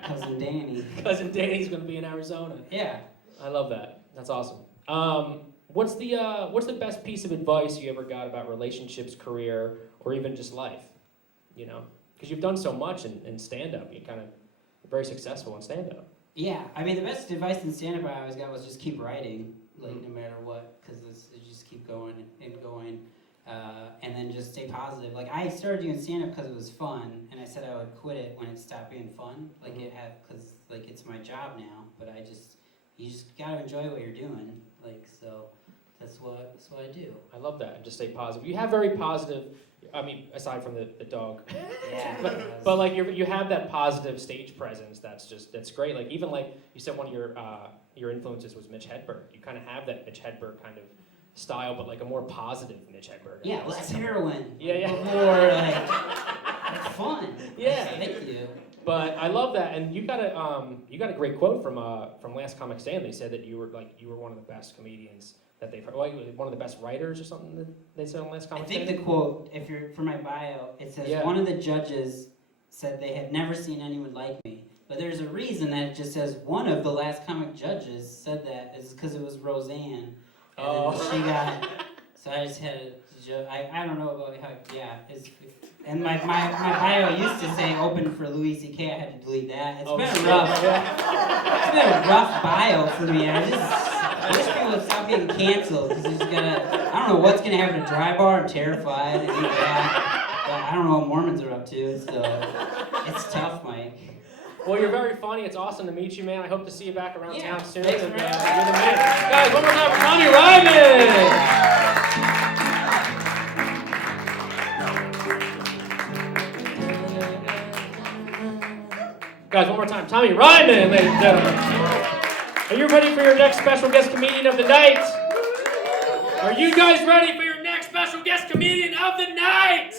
Cousin Danny. Cousin Danny's gonna be in Arizona. Yeah. I love that. That's awesome. What's the best piece of advice you ever got about relationships, career, or even just life? You know, because you've done so much in stand-up. You kind of very successful in stand-up. Yeah, I mean, the best advice in stand-up I always got was just keep writing, like no matter what, because it just keep going and going, and then just stay positive. Like I started doing stand-up because it was fun, and I said I would quit it when it stopped being fun. Like because like it's my job now, but you just gotta enjoy what you're doing. Like so. That's what I do. I love that. Just stay positive. You have very positive. I mean, aside from the dog. Yeah. but like you have that positive stage presence. That's great. Like even like you said, one of your influences was Mitch Hedberg. You kind of have that Mitch Hedberg kind of style, but like a more positive Mitch Hedberg. Yeah, less heroin. Yeah. More like fun. Yeah. Thank you. But I love that, and you got a great quote from Last Comic Stand. They said that you were one of the best comedians that they've heard. Well, one of the best writers or something that they said on Last Comic I think Stand. the quote, if you're for my bio, it says one of the judges said they had never seen anyone like me. But there's a reason that it just says one of the Last Comic judges said that is because it was Roseanne. And she got. So I just had a joke. I don't know about how. Yeah. And my bio used to say open for Louis C.K. I had to delete that. It's been a rough bio for me. I wish people would stop getting canceled because I don't know what's gonna happen to Dry Bar. I'm terrified. But I don't know what Mormons are up to. So it's tough, Mike. Well, you're very funny. It's awesome to meet you, man. I hope to see you back around town soon. Thanks And, for you're the having me. man. Guys, one more time for Tommy Ryman. Guys, one more time. Tommy Ryman, ladies and gentlemen. Are you ready for your next special guest comedian of the night? Are you guys ready for your next special guest comedian of the night?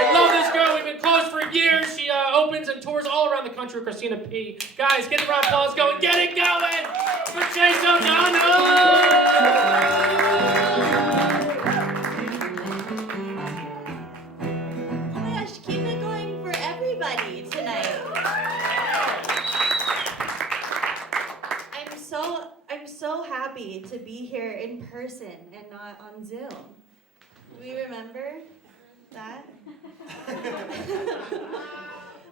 I love this girl. We've been close for years. She opens and tours all around the country with Christina P. Guys, get the round of applause going. Get it going for Chase O'Donnell. Keep it going for everybody tonight. I'm so happy to be here in person and not on Zoom. Do we remember that?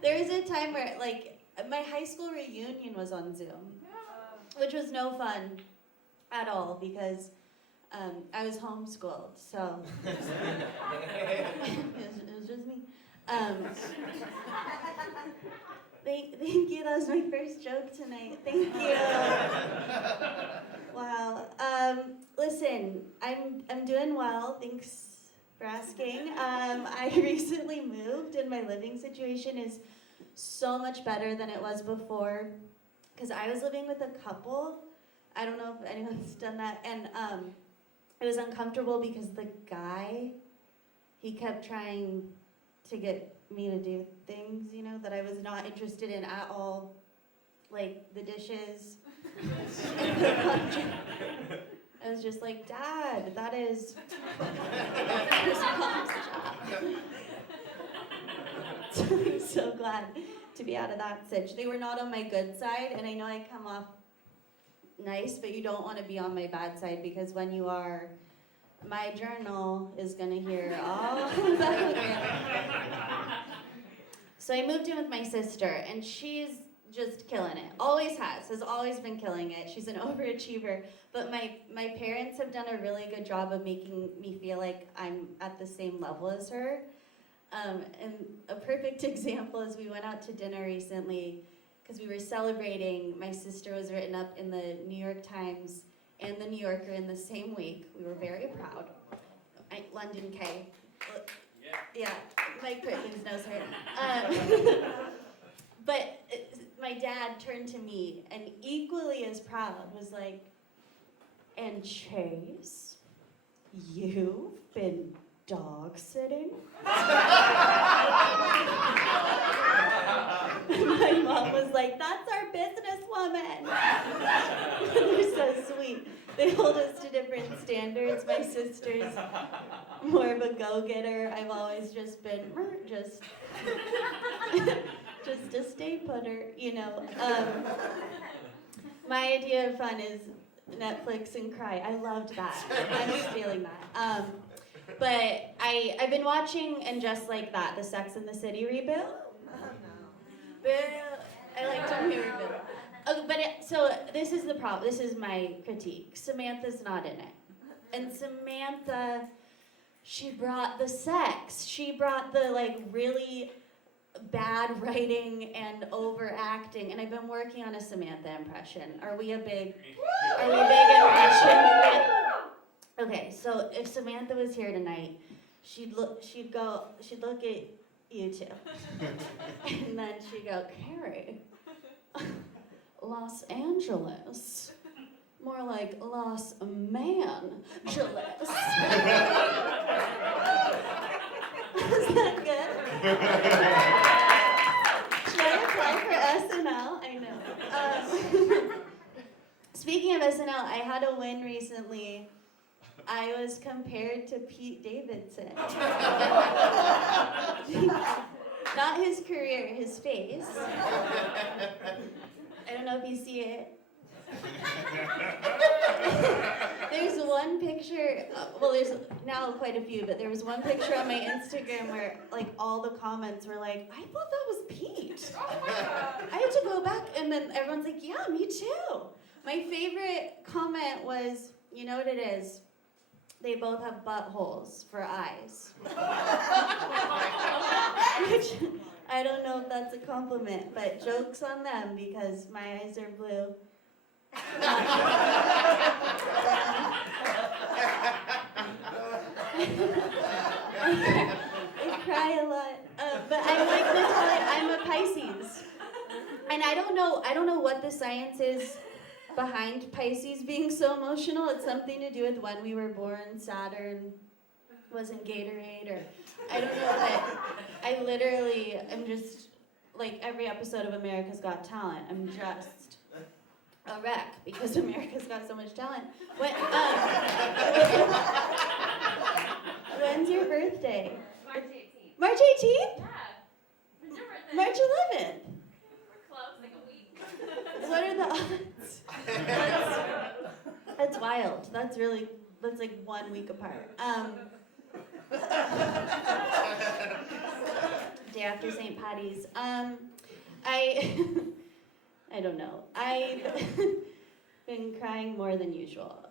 There was a time where, like, my high school reunion was on Zoom, which was no fun at all because I was homeschooled, so it was just me. Thank you. That was my first joke tonight. Thank you. Wow. Listen, I'm doing well. Thanks for asking. I recently moved, and my living situation is so much better than it was before. Because I was living with a couple. I don't know if anyone's done that, and it was uncomfortable because the guy, he kept trying to get me to do things, you know, that I was not interested in at all, like the dishes. I was just like, Dad, that is his mom's job. So I'm so glad to be out of that sitch. They were not on my good side, and I know I come off nice, but you don't want to be on my bad side because when you are, my journal is going to hear all about it. So I moved in with my sister, and she's just killing it. Always has always been killing it. She's an overachiever, but my parents have done a really good job of making me feel like I'm at the same level as her. And a perfect example is we went out to dinner recently because we were celebrating. My sister was written up in the New York Times and the New Yorker in the same week. We were very proud. London K. Yeah, Mike Perkins knows her. But my dad turned to me and equally as proud was like, and Chase, you've been dog sitting? My mom was like, that's our businesswoman. They're so sweet. They hold us to different standards. My sister's more of a go-getter. I've always just been just a stay-putter, you know. My idea of fun is Netflix and cry. I loved that. I'm stealing that. But I've been watching And Just Like That, the Sex and the City reboot. I like to reboot. So this is the problem. This is my critique. Samantha's not in it. And Samantha, she brought the sex. She brought the really bad writing and overacting. And I've been working on a Samantha impression. Are we a big impression? Okay, so if Samantha was here tonight, she'd look at you two. And then she'd go, Carrie, Los Angeles, More like Los Man Angeles. Is that good? Should I apply for SNL? I know. Speaking of SNL, I had a win recently. I was compared to Pete Davidson. Not his career, his face. I don't know if you see it. There's one picture, well, there's now quite a few, but there was one picture on my Instagram where, like, all the comments were like, I thought that was Pete. I had to go back, and then everyone's like, yeah, me too. My favorite comment was, you know what it is? They both have buttholes for eyes. Which, I don't know if that's a compliment, but joke's on them because my eyes are blue. I cry a lot, but I'm like Nitalia, I'm a Pisces, and I don't know what the science is behind Pisces being so emotional. It's something to do with when we were born. Saturn was in Gatorade, or I don't know, but I literally am just like every episode of America's Got Talent. I'm just a wreck because America's got so much talent. When's your birthday? March 18th. March 18th? Yeah. When's your birthday? March 11th. We're close, like a week. What are the odds? That's wild. That's like 1 week apart. Day after St. Patty's. I don't know. I've been crying more than usual.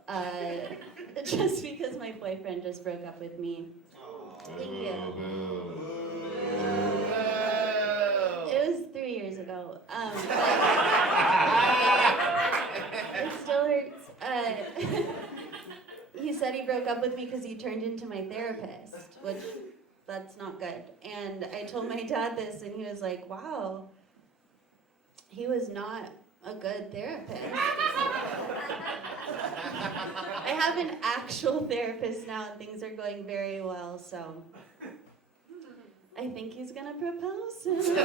Just because my boyfriend just broke up with me. Thank you. It was 3 years ago. It still hurts. He said he broke up with me because he turned into my therapist, which that's not good. And I told my dad this, and he was like, wow, he was not a good therapist. I have an actual therapist now, and things are going very well, so I think he's gonna propose soon.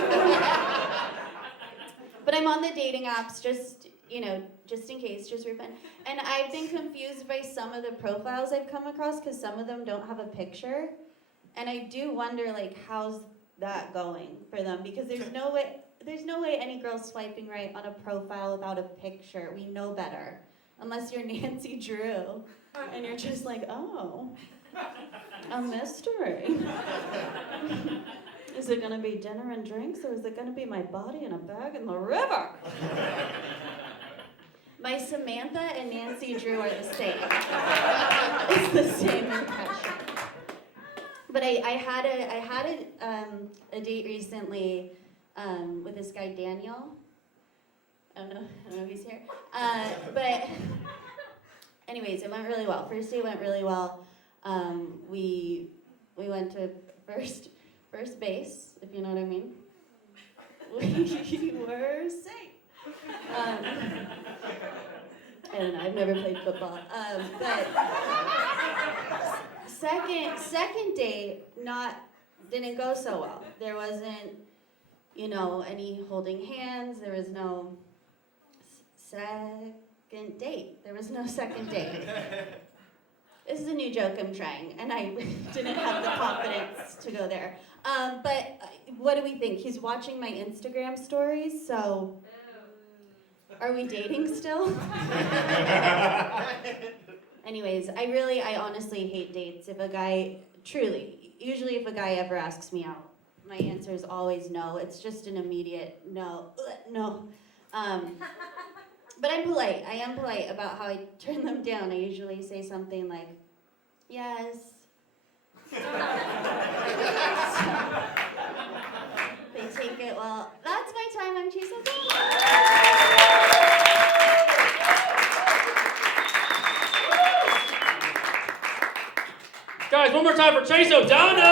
But I'm on the dating apps just in case, just for fun. And I've been confused by some of the profiles I've come across because some of them don't have a picture. And I do wonder, like, how's that going for them? Because there's no way any girl's swiping right on a profile without a picture. We know better. Unless you're Nancy Drew and you're just like, oh, a mystery. Is it gonna be dinner and drinks, or is it gonna be my body in a bag in the river? My Samantha and Nancy Drew are the same. It's the same impression. But I had a date recently with this guy Daniel. I don't know if he's here. But anyways, it went really well. First date went really well. We went to first base, if you know what I mean. We were safe. I don't know. I've never played football. But second date didn't go so well. There wasn't, any holding hands. There was no second date. There was no second date. This is a new joke I'm trying, and I didn't have the confidence to go there. But what do we think? He's watching my Instagram stories, so are we dating still? Anyways, I honestly hate dates. Usually if a guy ever asks me out, my answer is always no. It's just an immediate no. But I'm polite. I am polite about how I turn them down. I usually say something like, yes. They take it well. That's my time. I'm Chisa. Guys, one more time for Chase O'Donnell!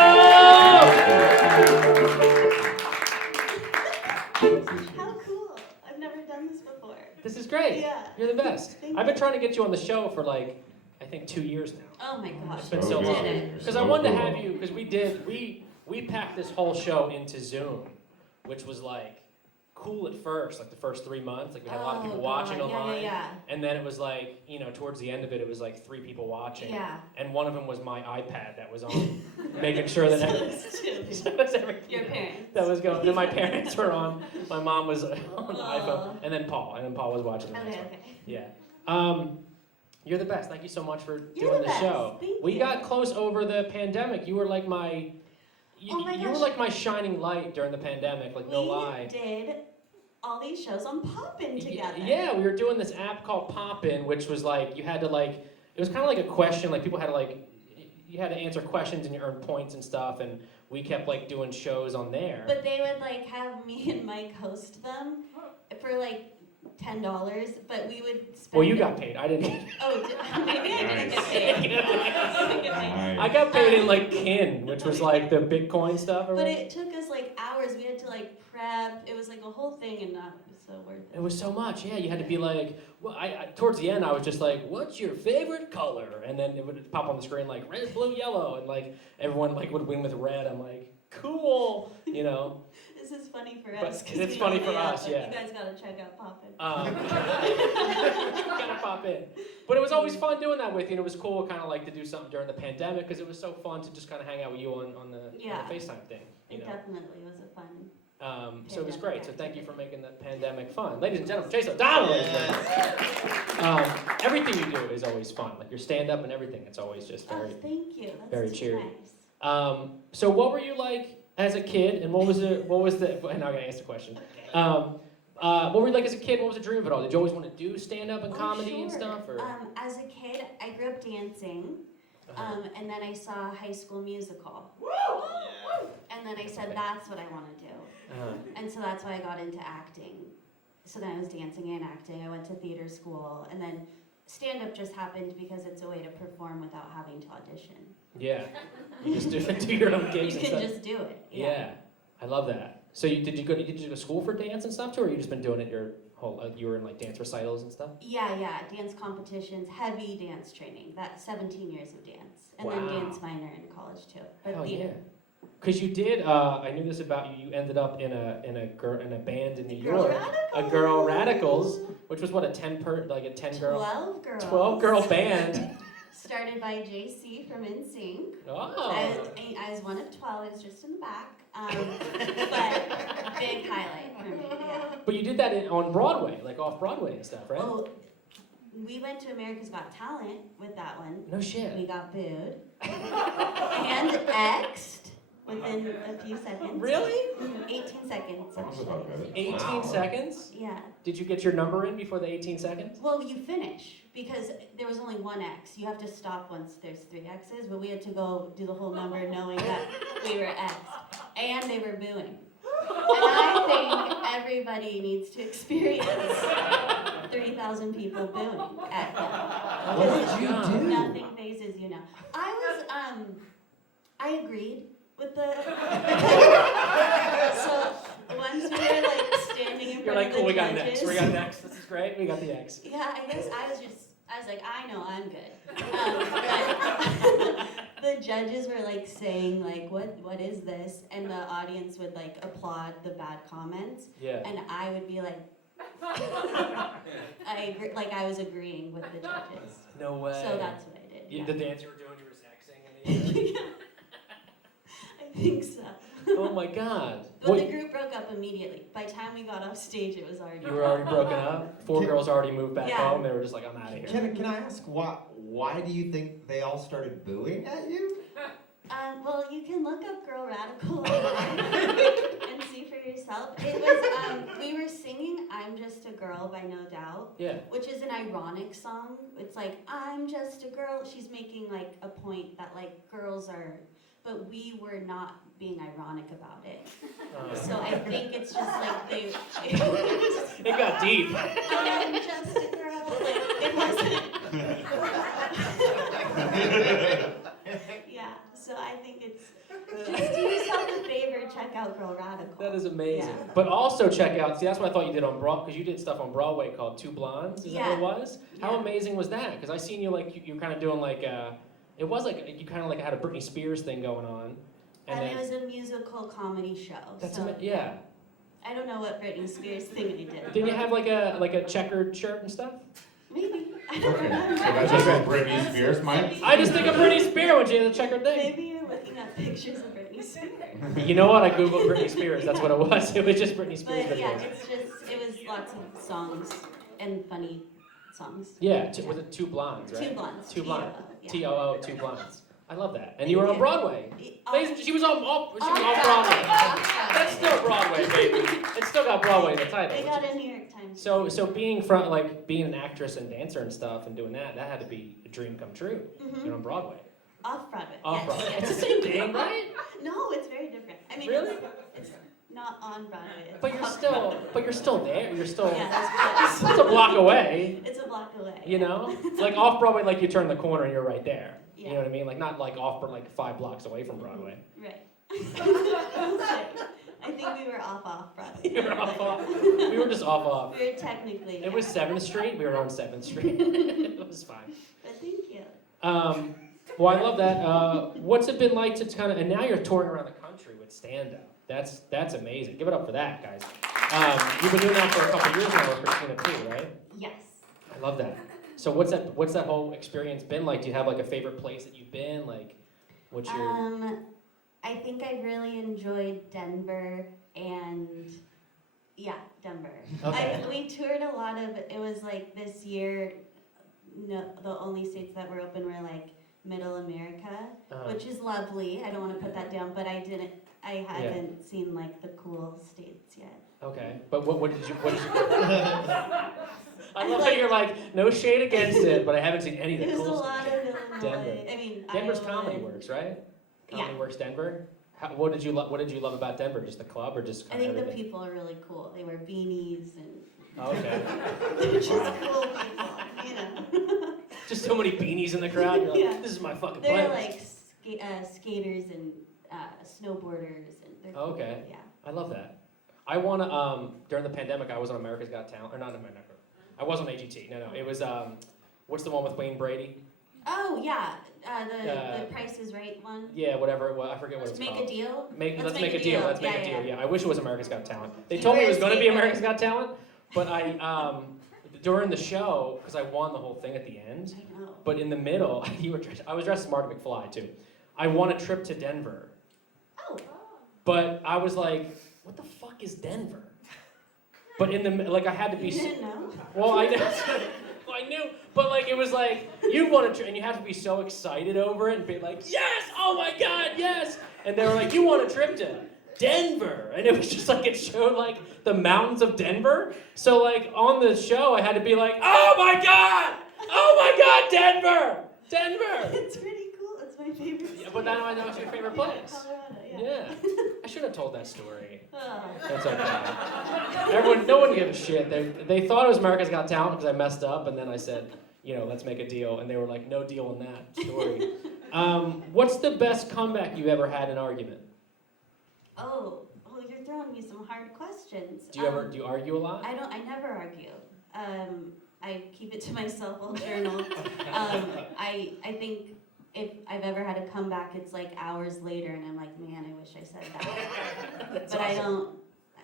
How cool. I've never done this before. This is great. Yeah. You're the best. Thank I've been trying to get you on the show for like, I think 2 years now. Oh my gosh. It's been so long. Did Because I wanted to have you, because we packed this whole show into Zoom, which was like cool at first, like the first 3 months. Like we had a lot of people watching online. Yeah. And then it was like, towards the end of it, it was like 3 people watching. Yeah. And one of them was my iPad that was on, making sure that So was everything your parents. that was going. Then my parents were on. My mom was on the iPhone, and then Paul was watching the next one. Okay. Yeah. You're the best. Thank you so much for You're doing the the best. show. Thank We you. got close over the pandemic. You were like my. Oh my You were gosh. like my shining light during the pandemic. Like no lie. We did all these shows on Poppin' together. Yeah, we were doing this app called Pop-In, which was like you had to like. It was kind of like a question. Like people had to like. You had to answer questions and you earned points and stuff, and we kept like doing shows on there. But they would like have me and Mike host them for like $10, but we would spend. Well, you got paid. I didn't. Oh, maybe I didn't get paid. I got paid in like kin, which was like the Bitcoin stuff. Or But whatever. it took us like hours. We had to like prep. It was like a whole thing, and not so worth it. It was so much, yeah. You had to be like, well, I towards the end, I was just like, "What's your favorite color?" And then it would pop on the screen like red, blue, yellow, and like everyone like would win with red. I'm like, cool, This is funny for But us. 'cause it's we funny don't for really us, have- yeah. You guys gotta check out Poppin'. Gotta pop in. But it was always fun doing that with you. And it was cool, kind of like to do something during the pandemic because it was so fun to just kind of hang out with you on the FaceTime thing. It definitely was a fun. So it was great. So thank you for making the pandemic fun. Ladies and gentlemen, Chase O'Donnell. Everything you do is always fun. Like your stand-up and everything, it's always just very, Thank you. That's very so cheery. nice. So what were you like as a kid, and what was the? And now I gotta ask the question. What were you like as a kid? What was the dream of it all? Did you always want to do stand-up and comedy and Sure. stuff? Or? As a kid, I grew up dancing, and then I saw High School Musical. And then I said, that's what I want to do. And so that's why I got into acting. So then I was dancing and acting. I went to theater school, and then stand-up just happened because it's a way to perform without having to audition. Yeah, you just do your own gigs You and can stuff. just do it. Yeah, I love that. So did you go to school for dance and stuff too, or you just been doing it your whole? You were in like dance recitals and stuff. Yeah, dance competitions, heavy dance training. That's 17 years of dance, and then Wow. dance minor in college too. But Hell theater. yeah. Because you did, I knew this about you. You ended up in a band in New York, a Girl Radicals, which was what a 10 girl, 12 girls. 12 girl band. Started by JC from NSYNC. Oh. I was one of 12. I was just in the back, but big highlight for me. Yeah. But you did that on Broadway, like off Broadway and stuff, right? Oh, we went to America's Got Talent with that one. No shit. We got booed and X'd within a few seconds. Really? 18 seconds. That was about good. 18 seconds? Yeah. Did you get your number in before the 18 seconds? Well, you finish because there was only one X. You have to stop once there's 3 X's, but we had to go do the whole number knowing that we were X'd. And they were booing. And I think everybody needs to experience 3,000 people booing at them. What did you do? Nothing phases you now. I agreed with the. So once we were like standing in You're front like, of cool, the we got judges. next. We got next. This is great. We got the X. Yeah, I guess I was like, I know I'm good. But the judges were like saying like, what is this? And the audience would like applaud the bad comments. Yeah. And I would be like, I was agreeing with the judges. No way. So that's what I did. You, Yeah. the dance you were doing, you were sexing. I think so. Oh my God. But What- the group broke up immediately. By the time we got off stage, it was already. You were already broken up. 4 girls already moved back Yeah. home. They were just like, I'm out of here. Can I ask why do you think they all started booing at you? Well, you can look up Girl Radical online and see for yourself. It was, we were singing I'm Just a Girl by No Doubt, Yeah. which is an ironic song. It's like, I'm just a girl. She's making like a point that like girls are, but we were not being ironic about it. So I think it's just like they. It got deep. I'm just a girl. Like, it wasn't. Yeah, so I think it's just do yourself a favorite Check Out Girl Radical. That is amazing. Yeah. But also check out, see, that's what I thought you did on Broadway, because you did stuff on Broadway called Two Blondes, is that what it was? How amazing was that? Because I seen you like, you're kind of doing like, it was like, you kind of like had a Britney Spears thing going on. And It was a musical comedy show. That's so yeah. I don't know what Britney Spears thing I did. Didn't you have like a checkered shirt and stuff? Maybe. I don't Okay, remember. so that's just like Britney Spears, Mike? I just think of Britney Spears when she had a checkered thing. Maybe you're looking at pictures of Britney Spears. You know what? I googled Britney Spears. That's what it was. It was just Britney Spears But yeah, videos. it was lots of songs and funny songs. Yeah, was it Two Blondes, right? Two Blondes. Two Blondes. Yeah. T-O-O, Two Blondes. I love that. And you were on Broadway. Off- She was on Broadway. That's still Broadway, baby. It's still got Broadway in the title. They got a New York Times. So being being an actress and dancer and stuff and doing that had to be a dream come true. Mhm. You're on Broadway. Off Broadway. Off yes, Broadway. yes. It's the same thing, right? No, it's very different. I mean, Really? it's not on Broadway. It's But you're off still Broadway. there. You're still Yeah, it's a block away. It's a block away. You know? Like off Broadway, like you turn the corner and you're right there. You Yeah. know what I mean? Like not like off but like 5 blocks away from Broadway. Right. I think we were off Broadway. You were off. We were just off. We were technically. It was 7th Street. We were on 7th Street. It was fine. But thank you. Well, I love that. What's it been like to kind of, and now you're touring around the country with stand-up. That's amazing. Give it up for that, guys. You've been doing that for a couple years now with Christina too, right? Yes. I love that. So what's that whole experience been like? Do you have like a favorite place that you've been? Like, what's your? I think I really enjoyed Denver and Denver. Okay. We toured a lot of. It was like this year. No, the only states that were open were like Middle America, which is lovely. I don't want to put that down, but I haven't seen like the cool states yet. Okay, but what did you? I love how you're like, no shade against it, but I haven't seen any of the There's cool a stuff. lot of Illinois. Denver. I mean, Denver's Iowa. Comedy Works, right? Comedy Yeah. Works Denver. What did you love about Denver? Just the club, or just? I think the people are really cool. They wear beanies and. Oh, okay. They're just cool people, you know. Just so many beanies in the crowd. You're like, Yeah. this is my fucking They're place. like skaters and snowboarders and. They're Oh, okay. Cool. Yeah. I love that. I want to, during the pandemic, I was on America's Got Talent, or not America. I was on AGT. No, it was, what's the one with Wayne Brady? Oh yeah, the Price is Right one. Yeah, whatever it was. I forget what it's Make called. a deal. Let's make a deal. Let's make a deal. Yeah, I wish it was America's Got Talent. They You told me were it was a going to be skater. America's Got Talent, but I, during the show, because I won the whole thing at the end, I know. but in the middle, I was dressed as Marty McFly too. I won a trip to Denver. Oh. But I was like, what the fuck is Denver? But in the, like I had to be. You didn't know? Well, I know. I knew, but like it was like you won a trip, and you have to be so excited over it and be like, yes, oh my god, yes. And they were like, you won a trip to Denver, and it was just like it showed like the mountains of Denver. So like on the show, I had to be like, oh my god, Denver. It's pretty cool. It's my favorite. Yeah, but now I know it's your favorite place. Colorado, Yeah. I should have told that story. Oh. That's okay. No one gave a shit. They thought it was America's Got Talent because I messed up, and then I said, let's make a deal, and they were like, no deal in that story. What's the best comeback you ever had in an argument? Oh, you're throwing me some hard questions. Do you argue a lot? I never argue. I keep it to myself. I'll journal. I think if I've ever had a comeback, it's like hours later, and I'm like, man, I wish I said that. That's but awesome. I don't.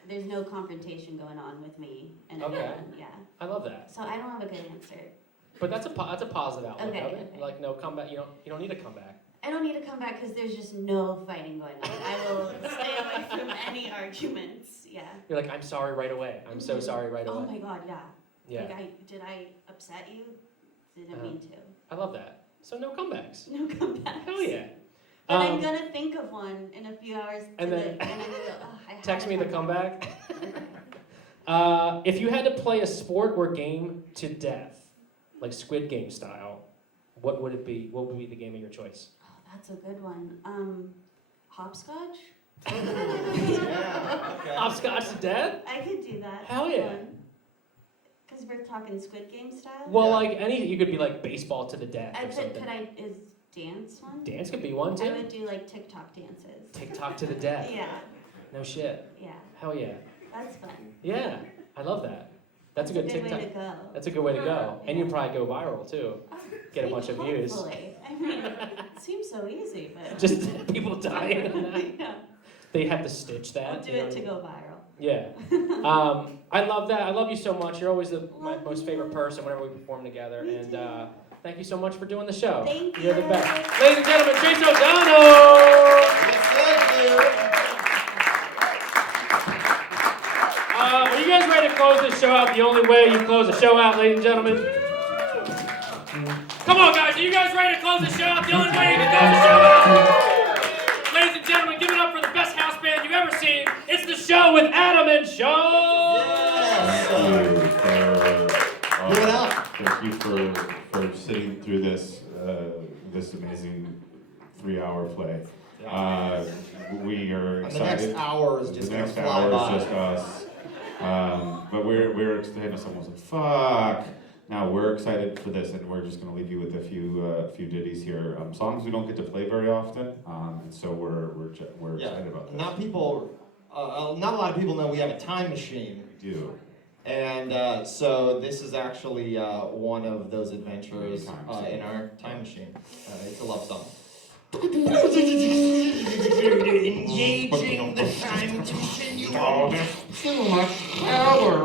There's no confrontation going on with me and anyone. Yeah. I love that. So I don't have a good answer. But that's a positive outlook Okay, of it. okay. Like no comeback. You don't need a comeback. I don't need to come back because there's just no fighting going on. I will stay away from any arguments. Yeah. You're like, I'm sorry right away. I'm so sorry right away. Oh my God, yeah. Yeah. Like did I upset you? Didn't mean to. I love that. So no comebacks. No comebacks. Hell yeah. But I'm gonna think of one in a few hours. And then and I'm gonna go, I had text a me the comeback. If you had to play a sport or game to death, like Squid Game style, what would it be? What would be the game of your choice? Oh, that's a good one. Hopscotch? Hopscotch to death? I could do that. Hell yeah. Because we're talking Squid Game style? Well, like anything, you could be like baseball to the death or something. Is dance one. Dance could be one I too. would do like TikTok dances. TikTok to the death. Yeah, No shit. yeah, Hell yeah. that's fun. Yeah, I love that. That's a good It's a good TikTok. way to go. That's a good way to go. And you probably go viral too. Get a bunch of views. Hopefully. I mean, it seems so easy, but Just people dying. yeah. They have to stitch that. I'll do you know? it to go viral. Yeah. I love that. I love you so much. You're always my most favorite person whenever we perform together. And thank you so much for doing the show. Thank You're the you. best. Ladies and gentlemen, Chase O'Donnell! Are you guys ready to close this show out the only way you close a show out, ladies and gentlemen? Come on, guys. Are you guys ready to close the show out the only way you can close the show out? Ladies and gentlemen, give it up for the best house band you've ever seen. It's the show with Adam and Sean. Thank you for sitting through this amazing 3-hour play. We are And excited. the next hour is just the gonna next fly hour by. is just us. But we're excited. Someone's like, "Fuck." Now we're excited for this, and we're just going to leave you with a few ditties here. Songs we don't get to play very often, and so we're excited about this. Not a lot of people know we have a time machine. We do. And so this is actually one of those adventures in our time machine. It's a love song. Engaging the time to continue on. Too much power.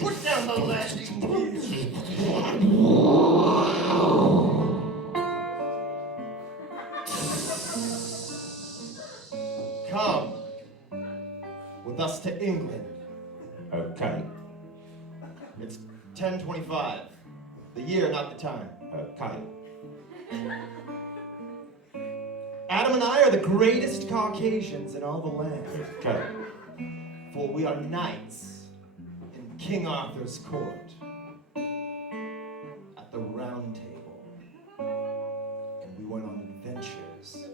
Put down the lasting gears. Come with us to England. Okay. It's 10:25. The year, not the time. Okay. Adam and I are the greatest Caucasians in all the land. Okay. For we are knights in King Arthur's court. At the round table. And we went on adventures.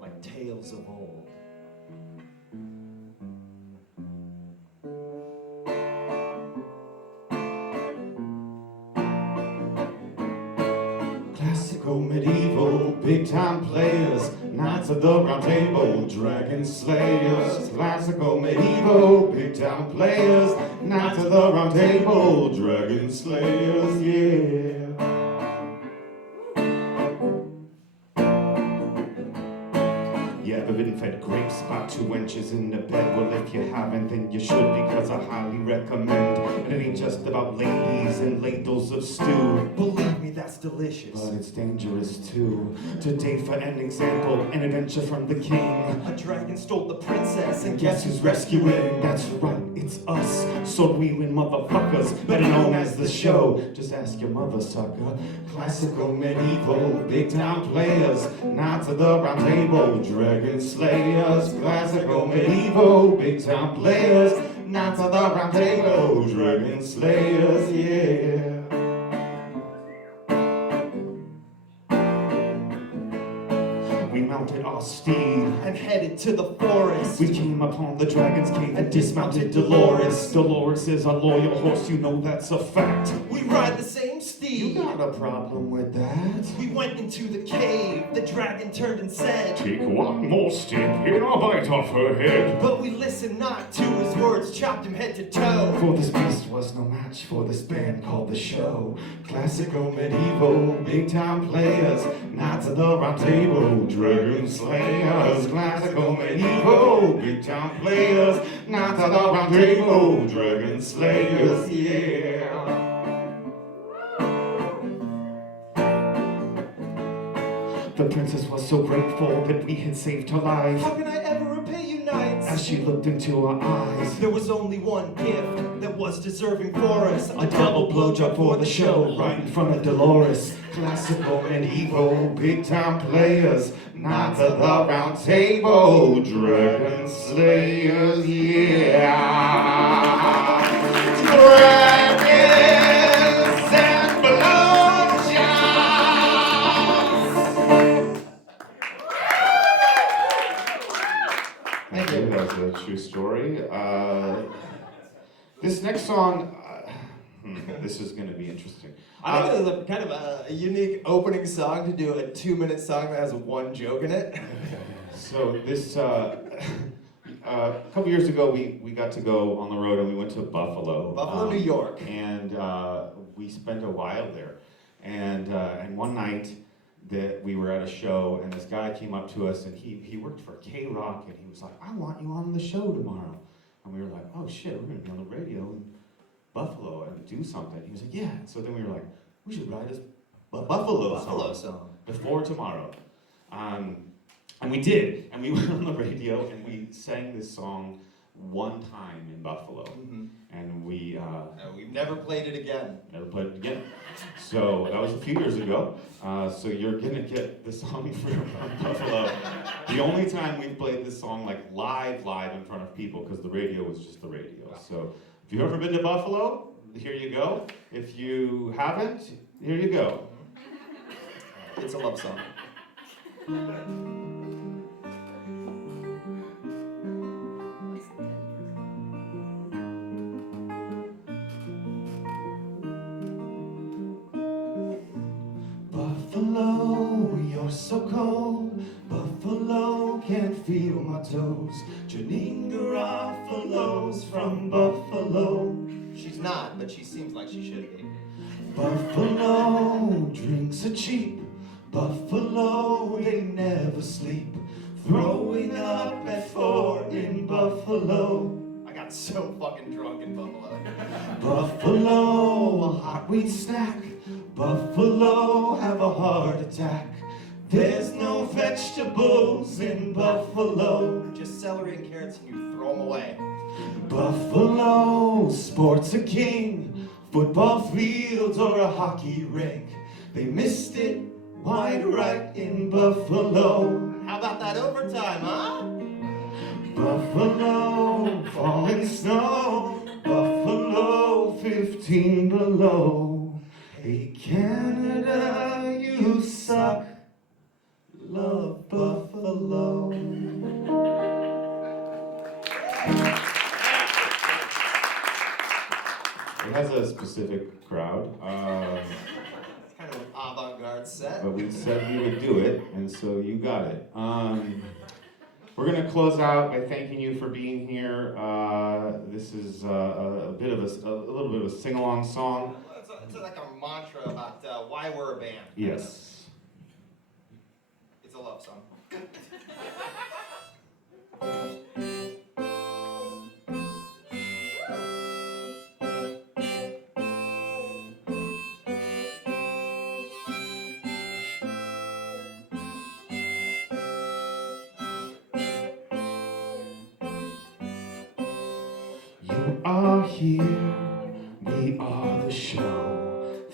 Like tales of old. Classical, medieval, big time players, knights of the round table, dragon slayers. Classical, medieval, big time players, knights of the round table, dragon slayers, yeah. You ever been fed grapes about 2 inches in the bed? Well, if you haven't, then you should, because I highly recommend. And it ain't just about ladies and ladles of stew. Believe me, that's delicious. But it's dangerous too. Today, for an example, an adventure from the king. A dragon stole the princess, And guess who's rescuing? That's right, it's us. Sword-wielding motherfuckers, better known as the show. Just ask your mother, sucker. Classical, medieval, big-time players, knights of the round table, dragon slayers. Classical, medieval, big-time players, knights of the round table, dragon slayers, yeah. We mounted our steed and headed to the forest. We came upon the dragon's cave and dismounted Dolores. Dolores is a loyal horse, you know that's a fact. We ride the same steed. You got a problem with that? We went into the cave. The dragon turned and said, "Take one more step, here I'll bite off her head." But we listened not to his words, chopped him head to toe. For this beast was no match for this band called The Show. Classical, medieval, big-time players, knights of the round table, dragon slayers. Classical, medieval, big-time players, knights of the round table, dragon slayers, yeah. The princess was so grateful that we had saved her life. How can I ever repay you, knights? As she looked into our eyes, there was only one gift that was deserving for us. a double blowjob for the show, right in front of Dolores. Classical, medieval, big-time players, knights of the round table, dragon slayers, yeah. Dragons and blowjobs. Thank you. That's a true story. This next song, This is going to be interesting. I think it was a kind of a unique opening song to do a 2-minute song that has one joke in it. So this, a couple years ago, we got to go on the road and we went to Buffalo. Buffalo, New York. And we spent a while there. And one night that we were at a show and this guy came up to us and he worked for K-Rock and he was like, I want you on the show tomorrow. And we were like, oh shit, we're gonna be on the radio in Buffalo and do something. He was like, yeah. So then we were like, we should write a Buffalo song before tomorrow. And we did. And we went on the radio and we sang this song one time in Buffalo. And we've never played it again. Never played it again. So that was a few years ago. So you're gonna get the song from Buffalo. The only time we've played this song like live in front of people, because the radio was just the radio. So if you've ever been to Buffalo, here you go. If you haven't, here you go. It's a love song. Buffalo, you're so cold. Buffalo, can't feel my toes. Janine Garofalo's from Buffalo. She's not, but she seems like she should be. Buffalo, drinks are cheap. Buffalo, they never sleep. Throwing up at 4 in Buffalo. I got so fucking drunk in Buffalo. Buffalo, a hot wheat snack. Buffalo, have a heart attack. There's no vegetables in Buffalo. Just celery and carrots and you throw them away. Buffalo, sports are king. Football fields or a hockey rink. They missed it wide right in Buffalo. How about that overtime, huh? Buffalo, falling snow. Buffalo, 15 below. Hey Canada, you suck. Love Buffalo. It has a specific crowd. It's kind of an avant-garde set. But we said we would do it, and so you got it. We're going to close out by thanking you for being here. This is a little bit of a sing-along song. It's like a mantra about why we're a band. Yes. It's a love song. You are here, we are the show.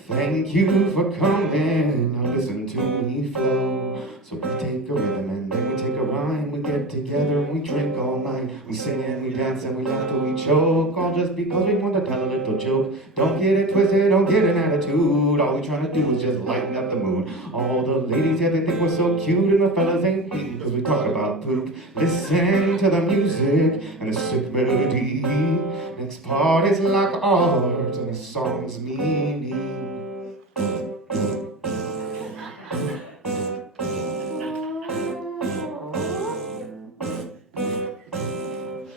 Thank you for coming, now listen to me flow. So we take a rhythm and then we take a rhyme. We get together and we drink all night. We sing and we dance and we laugh till we choke. All just because we want to tell a little joke. Don't get it twisted, don't get an attitude. All we trying to do is just lighten up the mood. All the ladies, yeah, they think we're so cute. And the fellas ain't hating because we talk about poop. Listen to the music and the sick melody. Next part is like art and the song's meaning.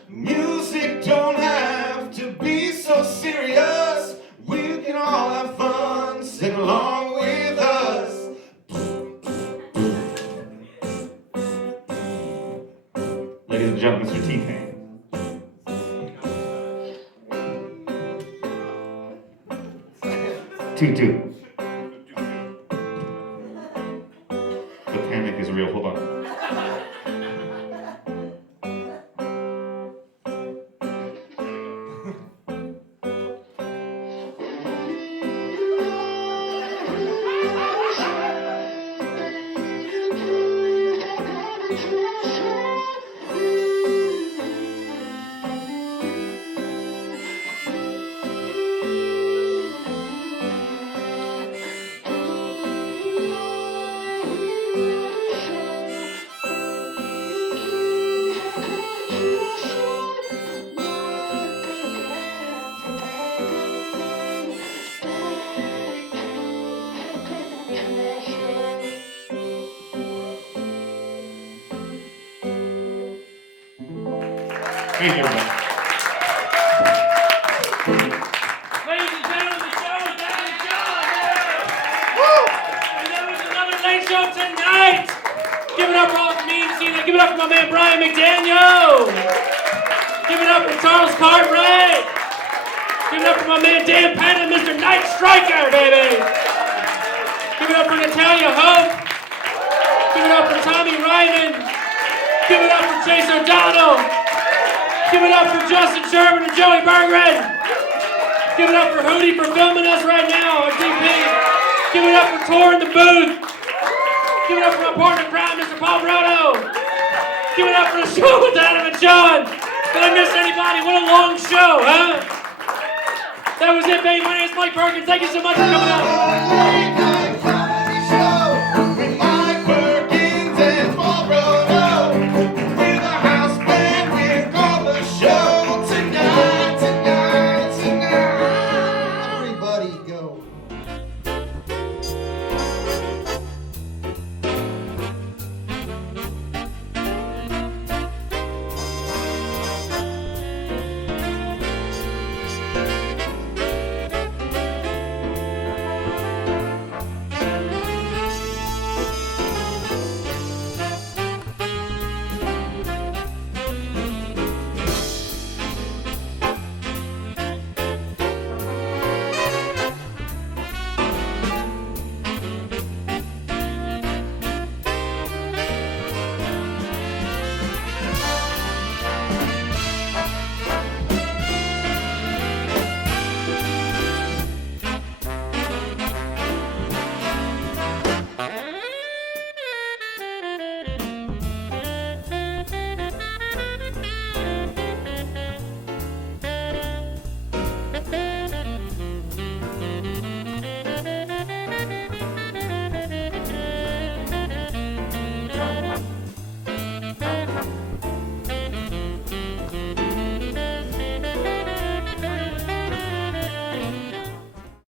Music don't have to be so serious. We can all have fun, sing along with us. Ladies and gentlemen, Mr. T-Pain. Two. The panic is real, hold on. Thank you, everybody. Ladies and gentlemen, the show is down to John. Woo! And that was another late show tonight. Give it up for all the means. Give it up for my man Brian McDaniel. Give it up for Charles Cartwright. Give it up for my man Dan Pena, Mr. Night Stryker, baby. Give it up for Nitalia Hope. Give it up for Tommy Ryman. Give it up for Chase O'Donnell. Give it up for Justin Sherman and Joey Berggren. Give it up for Hootie for filming us right now, our DP. Give it up for Tor in the booth. Give it up for my partner in crime, Mr. Paul Brodo. Give it up for the show with Adam and John. Did I miss anybody? What a long show, huh? That was it, baby. My name is Mike Perkins. Thank you so much for coming out.